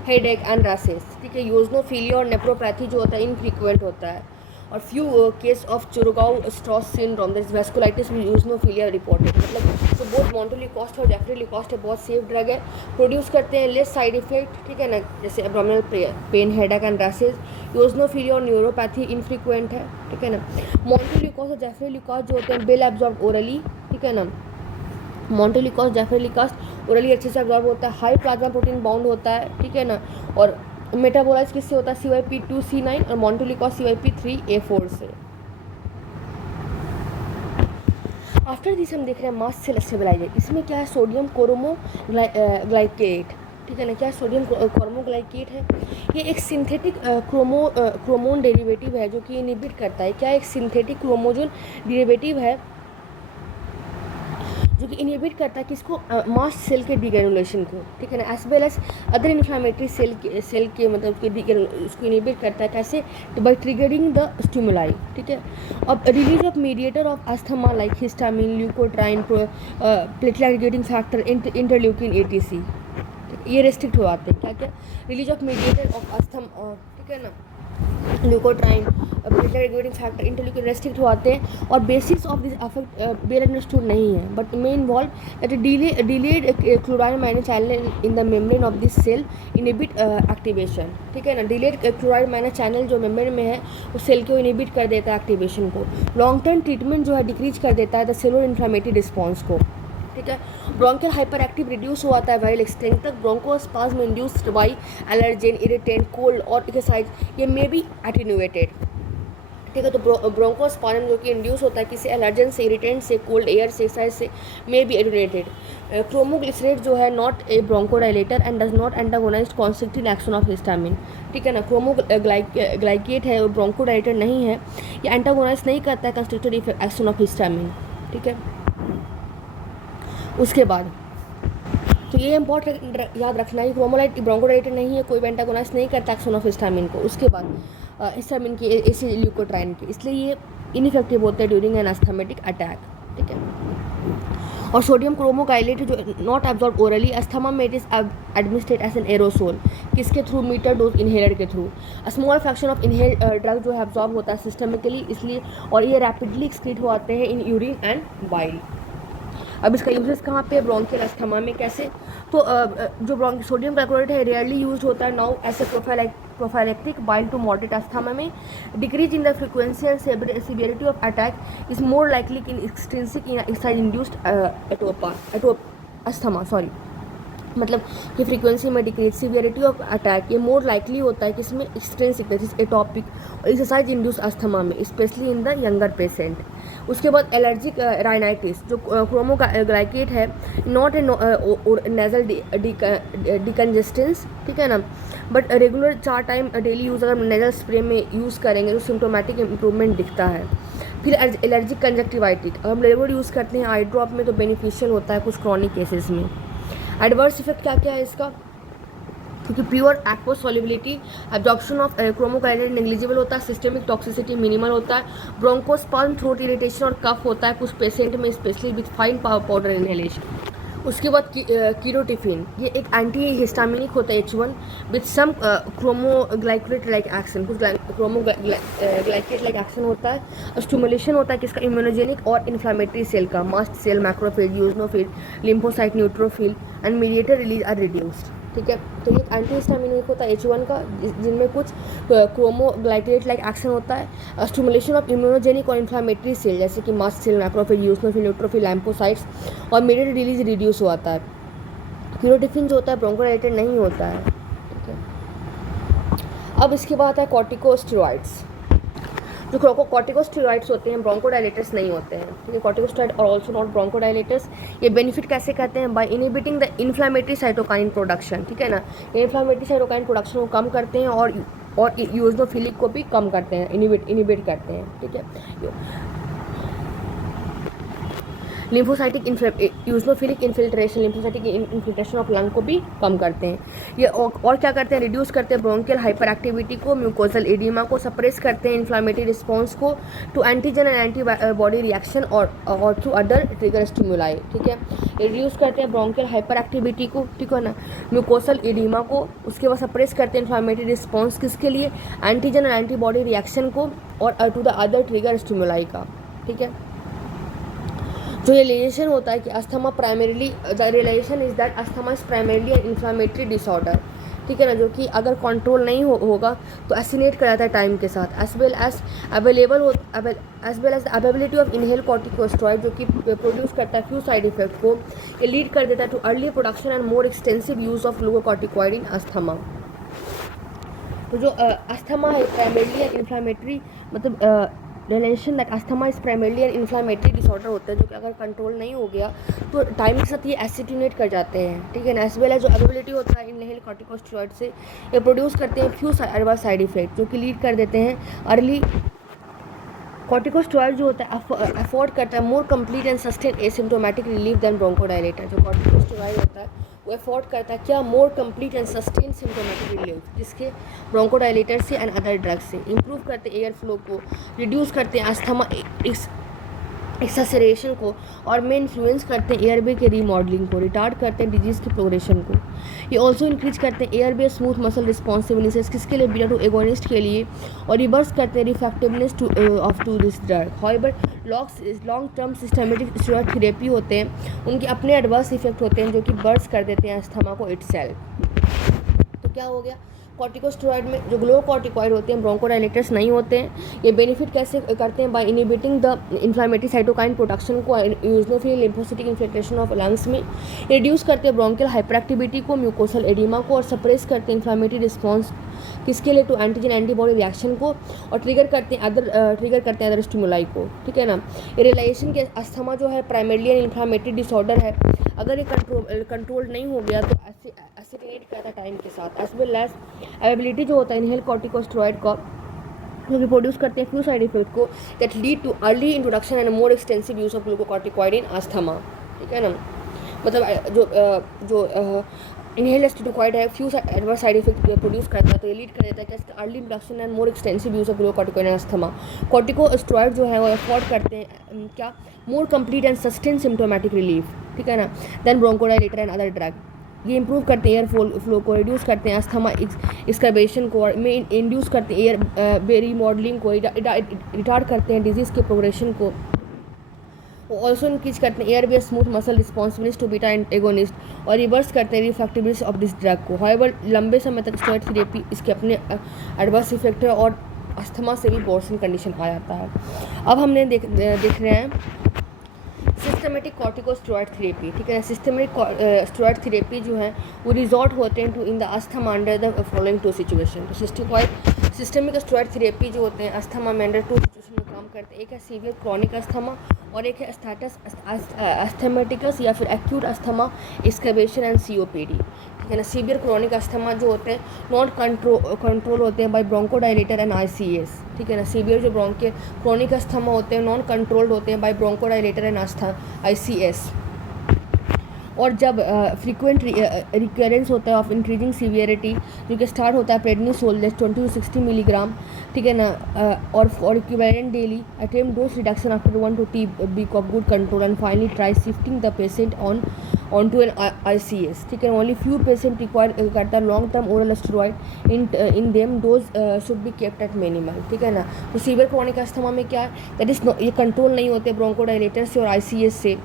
headache and rashes, ठीक है। यूजनोफिलिया और नेप्रोपैथी जो होता है इनफ्रीक्वेंट होता है और few case of Churg Strauss syndrome that is vasculitis with eosinophilia reported. मतलब तो बोथ मोंटोलिकॉस्ट और जेफ्रेलिकॉस्ट है बहुत सेफ ड्रग है, प्रोड्यूस करते हैं लेस साइड इफेक्ट, ठीक है ना, जैसे abdominal pain, headache and rashes. Eosinophilia और न्यूरोपैथी इनफ्रीक्वेंट है, ठीक है ना। मोंटोलिकॉस्ट और जेफ्रेलिकॉस्ट जो होते हैं वेल एब्जॉर्ब ओरली, ठीक है ना। मोंटोलिकॉस्ट जेफ्रेलिकॉस्ट ओरली अच्छे से एब्जॉर्ब होता है, हाई प्लाज्मा प्रोटीन बाउंड होता है, ठीक है ना। और मेटाबोलाइज किससे होता है CYP2C9 और मोंटोलिकॉस्ट CYP3A4 से। आफ्टर दिस हम देख रहे हैं मास्ट सेल स्टेबलाइजर। इसमें क्या है सोडियम क्रोमोग्लाइकेट, ठीक है ना। क्या सोडियम क्रोमोग्लाइकेट है ये एक सिंथेटिक क्रोमोन डेरिवेटिव है जो कि इनहिबिट करता है। क्या एक सिंथेटिक क्रोमोजोन डेरिवेटिव है जो कि इनहिबिट करता है किसको मास्ट सेल के डिग्रेनुलेशन को, ठीक है ना। As well as other inflammatory cell के मतलब कि उसको इनहिबिट करता है कैसे बाय ट्रिगरिंग द स्टिमुलाई, ठीक है। अब release of mediator of asthma like histamine, leukotriene, platelet aggregating factor, interleukin ATC ये रेस्ट्रिक्ट हो जाते हैं। क्या क्या release of mediator of asthma, ठीक है ना, leukotriene, platelet aggregating factor, interleukin restrict हो आते हैं और basis of this affect well understood नहीं है, but may involve that delayed chloride minus channel in the membrane of this cell inhibit activation, ठीक है ना। डिलेड क्लोराइड माइनस चैनल जो मेम्ब्रेन में है उस सेल को इनहिबिट कर देता है एक्टिवेशन को। लॉन्ग टर्म ट्रीटमेंट जो है डिक्रीज कर देता है द सेलुलर इन्फ्लेमेटरी रिस्पॉन्स को, ठीक है। ब्रोंकियल हाइपर एक्टिव रिड्यूस हो आता है वाइल एक्सटेंट तक। Bronchospasm induced by allergen, irritant, cold और एक्सरसाइज ये मे बी एटेन्यूएटेड, ठीक है। तो ब्रोंकोस्पाज्म जो कि इंड्यूस होता है किसी एलर्जन से, इरिटेंट से, कोल्ड एयर से, एक्सरसाइज से मे बी एटेन्यूएटेड। क्रोमोग्लिसरेट जो है not a bronchodilator and does not antagonize constrictive action of histamine, ठीक है ना। क्रोमोग्लाइकेट है वो ब्रोंकोडाइलेटर नहीं है, ये एंटागोनाइज नहीं करता है कंस्ट्रिक्टिव एक्शन ऑफ हिस्टामिन, ठीक है। उसके बाद तो ये इम्पोर्टेंट याद रखना है क्रोमोलाइट ब्रोंकोडाइलेटर नहीं है, कोई भी एंटागोनाइज नहीं करता एक्शन ऑफ हिस्टामिन को। उसके बाद हिस्टामिन की ऐसे ल्यूकोट्राइन की, इसलिए ये इनइफेक्टिव होते हैं ड्यूरिंग एन अस्थमेटिक अटैक, ठीक है। और सोडियम क्रोमोकाइलेट जो नॉट एब्जॉर्ब ओरली, अस्थमा में it is administrate as an aerosol, किसके थ्रू, मीटर डोज इनहेलर के थ्रू। Small fraction of inhale drug जो है एब्जॉर्ब होता है सिस्टमिकली, इसलिए और ये रैपिडली एक्सक्रीट होते हैं इन यूरिन एंड बाइल। अब इसका यूजेस कहाँ पे, ब्रोंकियल अस्थमा में। कैसे, तो जो सोडियम क्लोराइड है रेयरली यूज होता है now as a prophylactic mild to moderate asthma में। Decrease in the frequency and severity of attack is more likely in extrinsic exercise induced asthma, मतलब कि फ्रीक्वेंसी में डिक्रीज, सीवियरिटी ऑफ अटैक ये more likely होता है किसमें, extrinsic that is atopic और exercise induce asthma में, specially in the younger patient. उसके बाद एलर्जिक राइनाइटिस जो क्रोमोग्लाइकेट है, नॉट ए नेजल डिकंजेस्टेंस, ठीक है ना, but regular 4 time daily use अगर नेजल स्प्रे में यूज़ करेंगे तो सिम्टोमेटिक इंप्रूवमेंट दिखता है। फिर एलर्जिक कंजक्टिवाइटिस हम रेगुलर यूज़ करते हैं आई ड्रॉप में तो बेनिफिशियल होता है कुछ क्रॉनिक केसेस में। एडवर्स इफेक्ट क्या क्या है इसका, क्योंकि pure aqueous solubility, absorption of cromoglycate negligible होता है, सिस्टमिक टॉक्सिसिटी मिनिमल होता है, ब्रोंकोस्पाज्म, थ्रोट इरिटेशन और कफ होता है कुछ पेशेंट में, specially with fine powder inhalation. उसके बाद कीरोटिफिन, ये एक एंटी हिस्टामिनिक होता है H1 with some cromoglycate like action, कुछ क्रोमोग्लाइकेट लाइक एक्शन होता है। स्टिमुलेशन होता है किसका, इम्यूनोजेनिक और इन्फ्लामेटरी सेल का, mast cell, macrophage, eosinophil, lymphocyte, neutrophil and mediator release are reduced, ठीक है। तो ये एंटी हिस्टामिनिक होता है H1 का, जिनमें कुछ क्रोमोग्लाइकेट लाइक एक्शन होता है। स्टिमुलेशन ऑफ इम्यूनोजेनिक और इन्फ्लामेटरी सेल जैसे कि मास्ट सेल, मैक्रोफेज, यूजनोफिल, न्यूट्रोफिल, लैम्फोसाइट्स और मीडिएटर रिलीज रिड्यूस होता है। कीरोटिफिन जो होता है ब्रोंकोडाइलेटेड नहीं होता है, ठीक है। अब इसके बाद है कॉर्टिकोस्टेरॉइड्स, जो कॉर्टिकोस्टेरॉइड्स होते हैं ब्रोंकोडाइलेटर्स नहीं होते हैं, ठीक है। कॉर्टिकोस्टेरॉइड और ऑल्सो नॉट ब्रोंकोडाइलेटर्स। ये बेनिफिट कैसे करते हैं, by inhibiting the inflammatory cytokine production, ठीक है ना, इन्फ्लामेटरी साइटोकाइन प्रोडक्शन को कम करते हैं और यूजनोफिलिक को भी कम करते हैं, इनहिबिट करते हैं, ठीक है। Lymphocytic eosinophilic infiltration, lymphocytic infiltration of lung को भी कम करते हैं ये। और क्या करते हैं, रिड्यूस करते हैं ब्रोंकियल हाइपर एक्टिविटी को, म्यूकोजल एडिमा को, सप्रेस करते हैं इन्फ्लामेटरी रिस्पॉन्स को to antigen and antibody reaction और थ्रू अदर ट्रिगर स्टिमुलाई, ठीक है। रिड्यूस करते हैं ब्रोंकियल हाइपर एक्टिविटी को, ठीक है ना, म्यूकोसल एडिमा को। उसके बाद सप्रेस करते हैं इन्फ्लामेटरी रिस्पॉन्स किसके लिए, एंटीजन एंड एंटीबॉडी रिएक्शन को और to the other trigger stimuli का, ठीक है। जो रियलाइजेशन होता है कि asthma primarily, the realisation is that asthma is primarily an inflammatory disorder, ठीक है ना, जो कि अगर कंट्रोल नहीं होगा तो एसिनेट कर जाता है टाइम के साथ, as well as availability of inhale corticosteroid जो कि प्रोड्यूस करता है फ्यू साइड इफेक्ट को, ये लीड कर देता है to early production and more extensive use of glucocorticoid in asthma. तो जो अस्थमा है प्राइमरीली एन इन्फ्लामेटरी, मतलब relation that asthma is primarily an inflammatory disorder होता है जो कि अगर कंट्रोल नहीं हो गया तो टाइम के साथ ये एसिटिनेट कर जाते हैं, ठीक है ना। एज वेल एज जो अवेलेबिलिटी होता है इनहेल कॉर्टिकोस्टेरॉइड से, ये प्रोड्यूस करते हैं फ्यू एडवर्स साइड इफेक्ट जो कि लीड कर देते हैं अर्ली। कॉर्टिकोस्टेरॉइड जो होता है अफोर्ड करता है more complete and sustain asymptomatic relief than bronchodilator. जो कॉर्टिकोस्टेरॉइड होता है वो अफोर्ड करता है क्या, more complete and sustain symptomatic relief, जिसके ब्रोंकोडाइलेटर से एंड अदर ड्रग्स से। इंप्रूव करते हैं एयर फ्लो को, रिड्यूस करते हैं अस्थमा एक्सेसरेशन को और में इन्फ्लुएंस करते हैं एयरवे के रीमॉडलिंग को, रिटार्ड करते हैं डिजीज़ की प्रोग्रेशन को। ये ऑल्सो इंक्रीज करते हैं एयरवे स्मूथ मसल रिस्पॉन्सिबिलिटीज किसके लिए, बीटा टू एगोनिस्ट के लिए, और रिवर्स करते हैं refractiveness of to this drug. However long term systematic steroid therapy होते हैं, उनके अपने एडवर्स इफेक्ट होते हैं जो कि बर्स्ट कर देते हैं अस्थमा को इटसेल्फ। तो क्या हो गया, कॉर्टिकोस्टेरॉइड में जो ग्लूकोकॉर्टिकॉइड होते हैं ब्रोंकोडाइलेटर्स नहीं होते हैं। ये बेनिफिट कैसे करते हैं, by inhibiting the inflammatory cytokine production को, यूजनोफिल लिम्फोसिटिक इन्फिल्ट्रेशन ऑफ लंग्स में, रिड्यूस करते हैं ब्रोंकियल हाइपर एक्टिविटी को, म्यूकोसल एडिमा को, और सप्रेस करते हैं इन्फ्लामेटरी रिस्पॉन्स किसके लिए, टू एंटीजन एंटीबॉडी रिएक्शन को, और ट्रिगर करते हैं अदर स्टिमुलाई को, ठीक है ना। ये रियलाइजेशन के अस्थमा जो है प्राइमरीली इन्फ्लामेटरी डिसऑर्डर है, अगर ये कंट्रोल नहीं हो गया तो एसिटिनेट करता है टाइम के साथ। एज वेल एज अवेलेबिलिटी जो होता है इनहेल कॉर्टिकोस्टेरॉइड का जो कि प्रोड्यूस करते हैं फ्यू साइड इफेक्ट को that lead too early introduction and more extensive use of glucocorticoid in asthma, ठीक है ना। मतलब जो इनहेल स्टेरॉइड है, few adverse side effect produce करता है, तो ये लीड कर देता है कि early introduction and more extensive use of glucocorticoid in asthma. Corticosteroid जो है वो अफोर्ड करते हैं क्या, more complete and sustain symptomatic relief, ठीक है ना, then bronchodilator and other drug. ये इंप्रूव करते हैं एयर फ्लो को, रिड्यूस करते हैं अस्थमा एक्सकर्वेशन को, में इंड्यूस करते हैं एयर रीमॉडलिंग को, रिटार्ड करते हैं डिजीज़ के प्रोग्रेशन को, ऑल्सो इंक्रीज करते हैं airway smooth muscle responsibility to beta agonist, और रिवर्स करते हैं रिफ्रैक्टिबिलिटी ऑफ दिस ड्रग को। हाउएवर लंबे समय तक स्टेरॉइड थेरेपी इसके अपने एडवर्स इफेक्ट है और अस्थमा से भी बोर्सन कंडीशन आ जाता है। अब हमने देख रहे हैं सिस्टमेटिक कॉर्टिकोस्टेरॉइड थेरेपी, ठीक है। सिस्टमेटिक स्टेरॉइड थेरेपी जो है वो रिजॉर्ट होते हैं to in the asthma under the following two situation. तो सिस्टमिक स्टेरॉइड थेरेपी जो होते हैं अस्थमा में अंडर टू सिचुएशन में काम करते हैं। एक है सीवियर क्रॉनिक अस्थमा और एक है स्टैटस अस्थमेटिकस या फिर एक्यूट अस्थमा एक्सकर्वेशन एंड सीओपीडी, ठीक है ना। सीवियर क्रॉनिक अस्थमा जो होते हैं नॉट कंट्रोल होते हैं बाय ब्रोंकोडायलेटर एंड आईसीएस, ठीक है ना। सीवियर जो क्रॉनिक अस्थमा होते हैं नॉन कंट्रोल्ड होते हैं बाय ब्रोंकोडायलेटर एंड आईसीएस। और जब फ्रीक्वेंट रिकरेंस होता है ऑफ इंक्रीजिंग सीवियरिटी जो कि स्टार्ट होता है प्रेडनिसोल 20 to 60 मिलीग्राम, ठीक है ना, और equivalent daily attempt dose reduction after 1 to 2 week of good control and finally try shifting the patient on to an ICS, ठीक है। ओनली फ्यू पेशेंट रिक्वायर करता है long term oral steroid in them dose should be kept at minimal, ठीक है ना। तो severe chronic asthma में क्या है, दैट इज ये कंट्रोल नहीं होते ब्रोंकोडायलेटर से और आईसीएस से,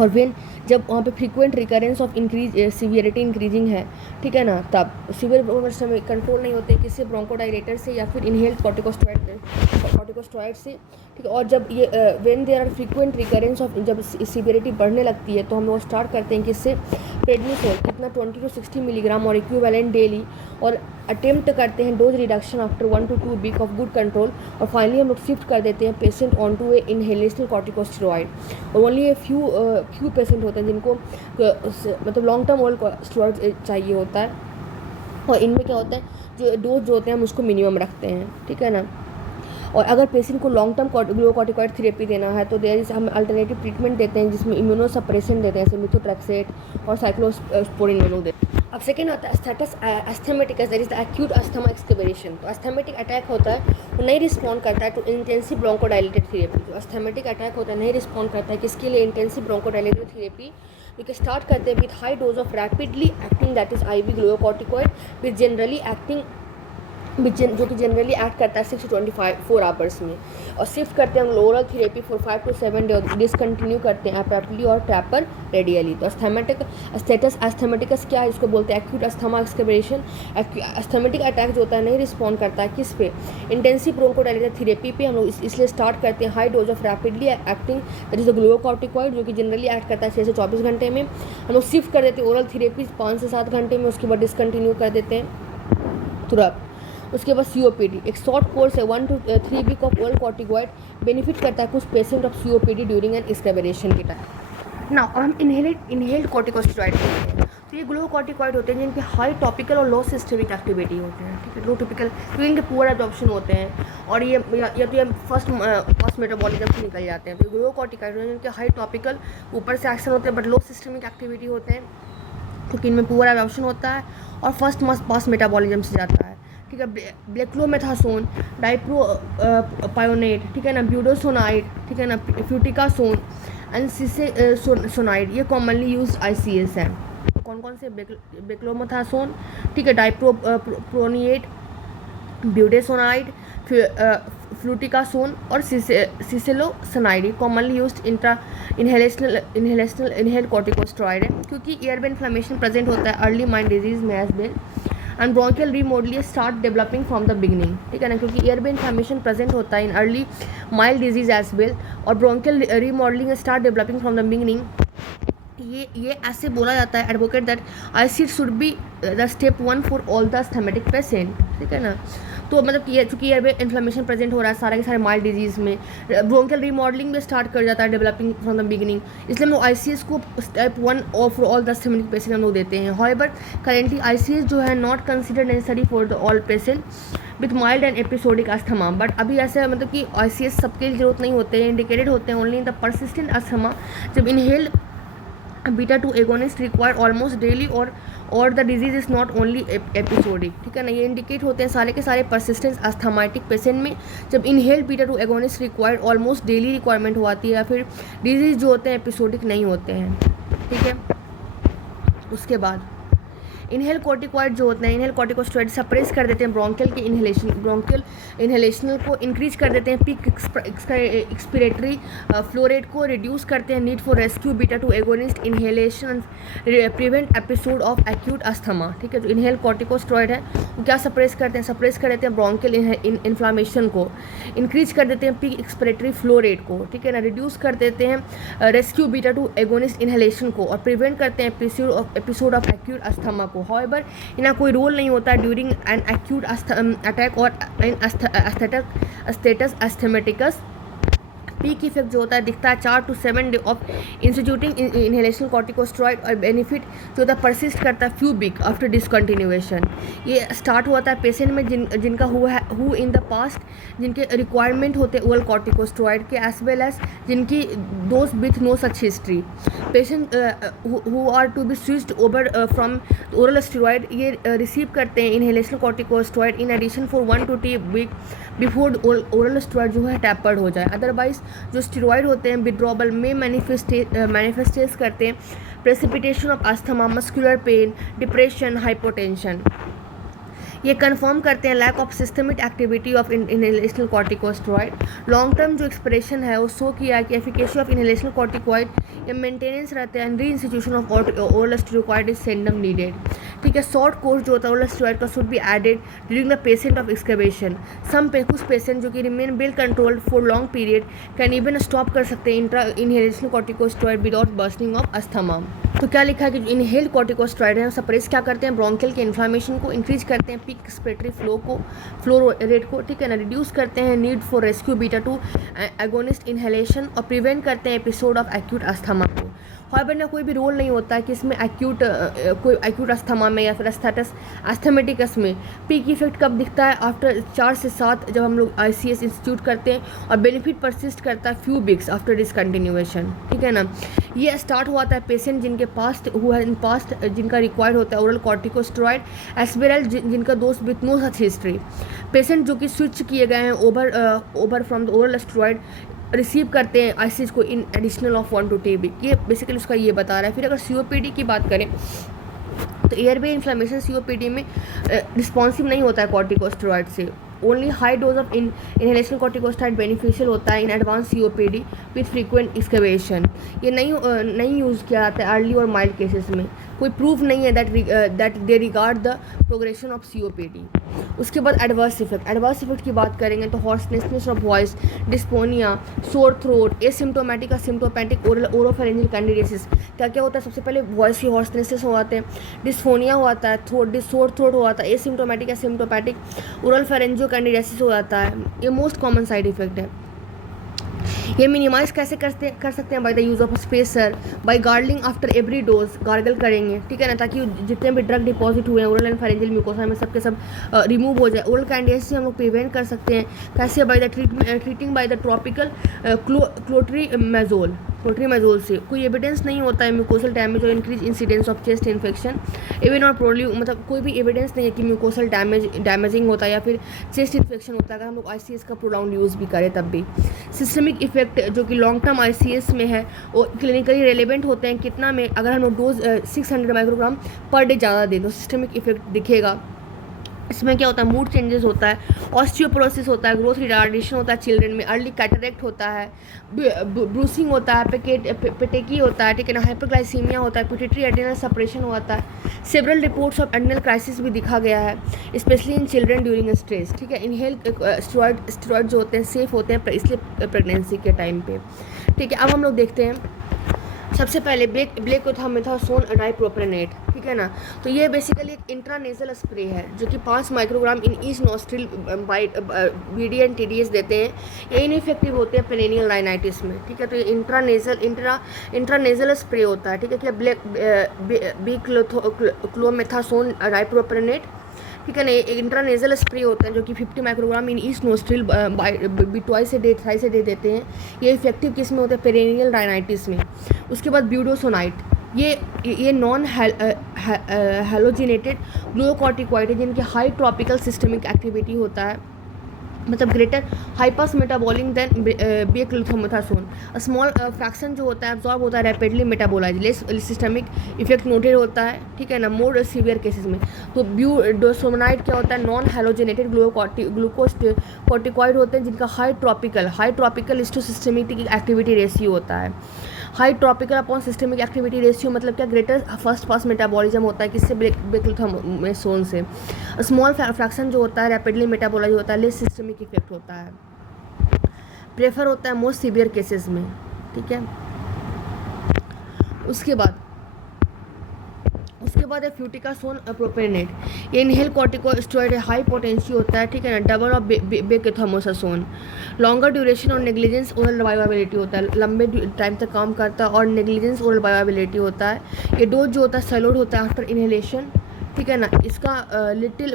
और वेन जब वहाँ पे frequent recurrence of increase severity increasing है, ठीक है ना, तब सीवियर समय कंट्रोल नहीं होते किससे, ब्रोंकोडायलेटर से या फिर इनहेल्ड कॉर्टिकोस्टेरॉइड से, ठीक है। और जब ये when there are frequent recurrence of, जब सीवियरिटी बढ़ने लगती है तो हम लोग स्टार्ट करते हैं किससे, प्रेडनिसोल कितना 20 to 60 मिलीग्राम और इक्विवेलेंट डेली, और अटेम्प्ट करते हैं dose reduction after 1 to 2 week of good control, और फाइनली हम लोग शिफ्ट कर देते हैं patient on to a inhalational corticosteroid. और ओनली ए फ्यू पेशेंट होते हैं जिनको मतलब लॉन्ग टर्म ओरल स्टेरॉइड चाहिए होता है, और इनमें क्या होता है जो डोज जो होते हैं हम उसको मिनिमम रखते हैं, ठीक है ना। और अगर पेशेंट को लॉन्ग टर्म ग्लूकोकॉर्टिकॉइड थेरेपी देना है तो देयर इज हम अल्टरनेटिव ट्रीटमेंट देते हैं जिसमें इम्यूनो सप्रेशन देते हैं, जैसे मिथोट्रेक्सेट और साइक्लोस्पोरिन दोनों देते हैं। अब सेकेंड होता है status asthmaticus, that is the acute asthma exacerbation. तो अस्थमेटिक अटैक होता है वो नहीं रिस्पॉन्ड करता है टू इंटेंसिव ब्रोंकोडायलेटेड थेरेपी। जो अस्थमेटिक अटैक होता है नहीं रिस्पॉन्ड करता है किसके लिए, इंटेंसिव ब्रोंकोडायलेटेड थेरेपी, जो स्टार्ट करते हैं with high dose of rapidly acting that is IV glucocorticoid with generally acting, जो कि जनरली एक्ट करता है 6 to 24 आवर्स में, और शिफ्ट करते हैं हम oral therapy for 5 to 7 day, discontinue करते हैं एब्रप्टली और टैपर रेडियली। तो स्टेटस अस्थमेटिकस क्या है, इसको बोलते हैं एक्यूट अस्थमा एक्सकर्वेशन। अस्थमेटिक अटैक जो होता है नहीं रिस्पॉन्ड करता है किस पे, इंटेंसिव ब्रोंकोडायलेटर थेरेपी पे हम लोग इसलिए स्टार्ट करते हैं high dose of rapidly acting that is the glucocorticoid, जो कि जनरली एक्ट करता है 6 से 24 घंटे में। हम लोग शिफ्ट कर देते हैं ओरल थेरेपी 5 से 7 घंटे में, उसके बाद डिसकंटिन्यू कर देते हैं तुरंत। उसके बाद सीओपीडी एक शॉर्ट कोर्स है 1 to 3 week of oral corticoid, benefit करता है कुछ patient of COPD during an exacerbation के टाइम। ना हम इनहेल्ड कॉर्टिकोस्टेरॉइड देते हैं, तो ये ग्लूकोकॉर्टिकॉइड होते हैं जिनके हाई टॉपिकल और लो सिस्टमिक एक्टिविटी होते हैं, ठीक है, लो टिपिकल, तो इनके पुअर एब्जॉर्प्शन होते हैं, और ये या तो ये फर्स्ट मेटाबॉलिज्म से निकल जाते हैं। तो ग्लूकोकॉर्टिकॉइड जिनके हाई टॉपिकल ऊपर से एक्शन होते हैं बट लो सिस्टमिक एक्टिविटी होते हैं, क्योंकि इनमें पुअर एब्जॉर्प्शन होता है और फर्स्ट पास मेटाबॉलिज्म से जाता है, ठीक है। ब्लेक्लोमेथासोन, डाइप्रोपायोनेट, ठीक है ना, ब्यूडोसोनाइड, ठीक है ना, फ्यूटिकासोन एंड सिसेसोनाइड, ये कॉमनली यूज आईसीएस हैं। कौन कौन से, ब्लेक्लोमेथासोन, ठीक है, डाइप्रोप्रोनिएट, ब्यूडेसोनाइड, फ्लूटिकासोन और ciclesonide commonly used inhaled corticosteroid है, क्योंकि एयरवे इन्फ्लेमेशन प्रेजेंट होता है अर्ली माइल्ड डिजीज में as well, and bronchial remodelling start developing from the beginning, ठीक है ना, क्योंकि एयरवे इन्फ्लेमेशन प्रेजेंट होता है in early mild disease as well, और bronchial remodelling start developing from the beginning. ये ऐसे बोला जाता है advocate that ICS should be the step 1 for all the asthmatic patient, ठीक है ना। तो मतलब कि चूँकि एयरवे इन्फ्लेमेशन प्रेजेंट हो रहा है सारे के सारे माइल्ड डिजीज़ में, ब्रोंकियल रीमॉडलिंग में स्टार्ट कर जाता है डेवलपिंग फ्रॉम द बिगिनिंग, इसलिए हम लोग आईसीएस को स्टेप 1 और for all the asthmatic patient हम लोग देते हैं। हाउएवर करेंटली आईसीएस जो है not considered necessary for the all patient with mild and episodic asthma, but अभी ऐसे मतलब कि आईसीएस सबके लिए जरूरत नहीं होते हैं, इंडिकेटेड होते हैं only in the persistent asthma, जब inhale beta two agonist required almost daily और the disease is not only episodic, ठीक है ना। ये इंडिकेट होते हैं सारे के सारे परसिस्टेंस अस्थमाटिक पेशेंट में जब inhale beta two agonist required almost daily requirement हो आती है, या फिर डिजीज जो होते हैं एपिसोडिक नहीं होते हैं, ठीक है। उसके बाद इनहेल कॉर्टिकॉइड जो होते हैं, इनहेल कॉर्टिकोस्टेरॉइड सप्रेस कर देते हैं ब्रोंकियल के ब्रोंकियल इनहेलेशनल को इंक्रीज कर देते हैं, पीक एक्सपिरेटरी फ्लो रेट को रिड्यूस करते हैं, need for rescue beta two agonist inhalation prevent episode of acute asthma, ठीक है। जो इनहेल कॉर्टिकोस्टेरॉइड है वो क्या सप्रेस करते हैं, सप्रेस कर देते हैं ब्रोंकियल इन्फ्लामेशन को, इंक्रीज कर देते हैं पीक एक्सपिरेटरी फ्लो रेट को, ठीक है ना, रिड्यूस कर देते हैं rescue beta two agonist inhalation को, और प्रिवेंट करते हैं एपिसोड ऑफ एक्यूट अस्थमा को। However, इनका कोई रोल नहीं होता ड्यूरिंग एन एक्यूट अटैक और स्टेटस अस्थमेटिकस। पीक इफेक्ट जो होता है दिखता है 4 to 7 day of instituting inhalation corticosteroid, और बेनिफिट जो होता है परसिस्ट करता है फ्यू वीक आफ्टर डिसकंटिन्यूएशन। ये स्टार्ट हुआ था पेशेंट में जिनका हु इन द पास्ट जिनके रिक्वायरमेंट होते हैं ओरल कॉर्टिकोस्टेरॉइड के, एज वेल एज जिनकी dose with no such history. Patient who are to be switched over from oral steroid ये रिसीव करते हैं inhalation corticosteroid in addition for 1 to 2 week before oral steroid जो है tapered हो जाए। Otherwise जो steroid होते हैं विड्रॉबल में मैनिफेस्टेस करते हैं precipitation of asthma, muscular pain, depression, hypotension. ये कंफर्म करते हैं lack of systemic activity of inhalational corticosteroid. Long term जो एक्सप्रेशन है वो शो किया है कि एफिकेसी ऑफ इनहेलेशनल कॉर्टिकॉइड या मेंटेनेंस रहते हैं, re institution of oral steroid is seldom needed, ठीक है। शॉर्ट कोर्स जो होता है ओरल स्टेरॉइड का should be added during the patient of exacerbation. कुछ पेशेंट जो कि remain well controlled for long period can even stop कर सकते हैं inhalational corticosteroid without bursting of asthma. तो क्या लिखा है कि जो इनहेल्ड कॉर्टिकोस्टेरॉइड है सप्रेस क्या करते हैं ब्रोंकियल के इन्फ्लामेशन को, इंक्रीज करते हैं पीक एक्सपिरेटरी फ्लो रेट को, ठीक है ना, रिड्यूस करते हैं need for rescue beta two agonist inhalation, और प्रिवेंट करते हैं एपिसोड ऑफ एक्यूट अस्थमा को। हाउएवर ना कोई भी रोल नहीं होता है कि इसमें कोई एक्यूट अस्थमा में या फिर अस्थमेटिकस में। पीक इफेक्ट कब दिखता है, आफ्टर 4 से 7 जब हम लोग ICS इंस्टीट्यूट करते हैं, और बेनिफिट परसिस्ट करता है फ्यू वीक्स आफ्टर डिसकंटिन्यूएशन, ठीक है ना। ये स्टार्ट हुआ था पेशेंट जिनके पास्ट जिनका रिक्वायर्ड होता है oral corticosteroid, as well as जिनका दोस्त with no such history. Patient जो कि स्विच किए गए हैं over from the oral steroid receive करते हैं ICS को in additional of 1 to 2 week. ये बेसिकली उसका ये बता रहा है। फिर अगर COPD की बात करें तो एयरवे इन्फ्लेमेशन COPD में रिस्पॉन्सिव नहीं होता है कॉर्टिकोस्टेरॉइड से। Only high dose of inhalation corticosteroid beneficial होता है in advance COPD with frequent excavation. ये नहीं यूज़ किया जाता है अर्ली और माइल्ड केसेस में। कोई प्रूफ नहीं है that they regard the progression of COPD। उसके बाद एडवर्स इफेक्ट की बात करेंगे तो हॉर्सनेसनेस of voice, dysphonia, sore throat, asymptomatic symptomatic oropharyngeal candidiasis. क्या होता है, सबसे पहले वॉइस की हॉर्सनेसेस हो आते हैं, डिस्फोनिया हो आता है, सोर थ्रोट हो आता है, एसिम्टोमेटिक या सिम्टोमेटिक ओरल फेरेंजियो कैंडिडियासिस हो जाता है। ये मोस्ट कॉमन साइड इफेक्ट है। ये मिनिमाइज कैसे कर सकते हैं, by the use of spacer, by gargling after every dose, gargle करेंगे, ठीक है ना, ताकि जितने भी ड्रग डिपॉजिट हुए हैं ओरल एंड फेरेंजियल म्यूकोसा में सबके सब रिमूव हो जाए। ओरल कैंडिडियासिस से हम लोग प्रिवेंट कर सकते हैं कैसे, by the treating by the tropical clotrimazole से। कोई एविडेंस नहीं होता है म्यूकोसल डैमेज और increase incidence of chest infection, even और प्रोल्यू, मतलब कोई भी एविडेंस नहीं है कि म्यूकोसल डैमेजिंग होता है या फिर चेस्ट इन्फेक्शन होता है अगर हम लोग ICS का प्रोलाउंड यूज़ भी करें तब भी। सिस्टमिक इफेक्ट जो कि लॉन्ग टर्म ICS में है वो क्लिनिकली रेलेवेंट होते हैं। कितना में, अगर हम लोग डोज 600 माइक्रोग्राम पर डे ज़्यादा दें तो सिस्टमिक इफेक्ट दिखेगा। इसमें क्या होता है, मूड चेंजेस होता है, ऑस्टियोपोरोसिस होता है, ग्रोथ रिटार्डेशन होता है चिल्ड्रन में, अर्ली कैटरेक्ट होता है, ब्रूसिंग होता है, पेटेकी होता है, ठीक है ना, हाइपरग्लाइसीमिया होता है, पिट्यूटरी एड्रेनल सेपरेशन होता है। Several reports of adrenal crisis भी दिखा गया है, specially in children during stress, ठीक है। इनहेल स्टेरॉइड जो होते हैं सेफ होते हैं इसलिए प्रेगनेंसी के टाइम पे, ठीक है। अब हम लोग देखते हैं सबसे पहले ब्लेकोथामेथासोन डाइप्रोपेनेट, ठीक है ना। तो ये बेसिकली एक इंट्रानेजल स्प्रे है जो कि 5 microgram in each nostril by BD and TDS देते हैं। ये इनइफेक्टिव होते हैं पेरेनियल राइनाइटिस में, ठीक है। तो ये इंट्रानेजल स्प्रे होता है, ठीक है। ब्लेक्लोमेथासोन डाइप्रोपेनेट, ठीक है ना, एक इंट्रानेजल स्प्रे होता है जो कि 50 microgram in each nostril twice a day देते हैं। ये इफेक्टिव किस में होता है, पेरेनियल राइनाइटिस में। उसके बाद ब्यूडोसोनाइट, ये नॉन हैलोजिनेटेड ग्लूकोकॉर्टिकॉइड है जिनकी हाई ट्रॉपिकल सिस्टमिक एक्टिविटी होता है, मतलब greater high pass metabolic than beclomethasone. Small fraction जो होता है एब्जॉर्ब होता है rapidly metabolize, less systemic effect noted होता है, ठीक है ना, मोर सीवियर केसेस में। तो ब्यूडोसोमनाइड क्या होता है, नॉन हैलोजेनेटेड ग्लूकोकॉर्टिकॉइड होते हैं जिनका हाई ट्रॉपिकल इस टू सिस्टमिक एक्टिविटी रेशियो होता है। High tropical upon systemic activity ratio मतलब क्या, ग्रेटर फर्स्ट पास मेटाबॉलिज्म होता है किससे, बेक्लोथोमेथासोन से। स्मॉल फ्रैक्शन जो होता है रैपिडली मेटाबोलाइज होता है, लेस सिस्टमिक इफेक्ट होता है, प्रेफर होता है मोस्ट सीवियर केसेस में, ठीक है। उसके बाद है फ्यूटिकासोन प्रोपेनेट, ये इनहेल कॉर्टिकोस्टेरॉइड है, हाई पोटेंसी होता है, ठीक है ना, डबल ऑफ बेक्लोथोमेथासोन। लॉन्गर ड्यूरेशन और नेग्लिजेंस ओरल बायोअवेलेबिलिटी होता है, लंबे टाइम तक काम करता है, और नेग्लिजेंस ओरल बायोअवेलेबिलिटी होता है। ये डोज जो होता है सैलोड होता है आफ्टर इनहेलेशन, ठीक है ना। इसका लिटिल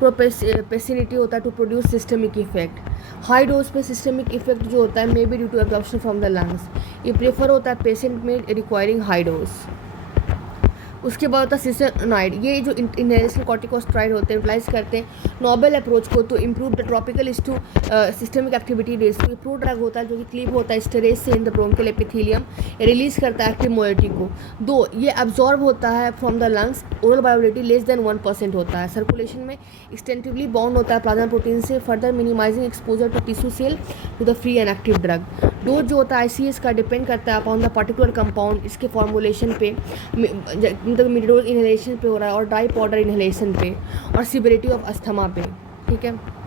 प्रोपेसिनिटी होता है to produce systemic effect. High dose पे सिस्टमिक इफेक्ट जो होता है may be due to absorption from the lungs. ये प्रेफर होता है पेशेंट में रिक्वायरिंग हाई डोज। उसके बाद होता है सिस्टोनाइड, ये जो इनहेलेशन कॉर्टिकोस्टेरॉइड होते हैं यूटिलाइज करते हैं नोबल अप्रोच को to improve the topical to systemic activity ratio. ये प्रो ड्रग होता है जो कि क्लीव होता है स्टेरेज से in the bronchial epithelium, release करता है एक्टिव मोइटी को। दो, ये अब्जॉर्ब होता है from the lungs, oral bioavailability less than 1% होता है, सर्कुलेशन में एक्सटेंटिवली बाउंड होता है प्लाज्मा प्रोटीन से, further minimizing exposure to tissue cell to the free and active drug. Dose जो होता है ICS का डिपेंड करता है अपॉन द पर्टिकुलर कंपाउंड, इसके फॉर्मुलेशन पे, मतलब मिड डोज इनहेलेशन पे हो रहा है और डाई पाउडर इनहेलेशन पे, और सिवियरिटी ऑफ अस्थमा पे, ठीक है।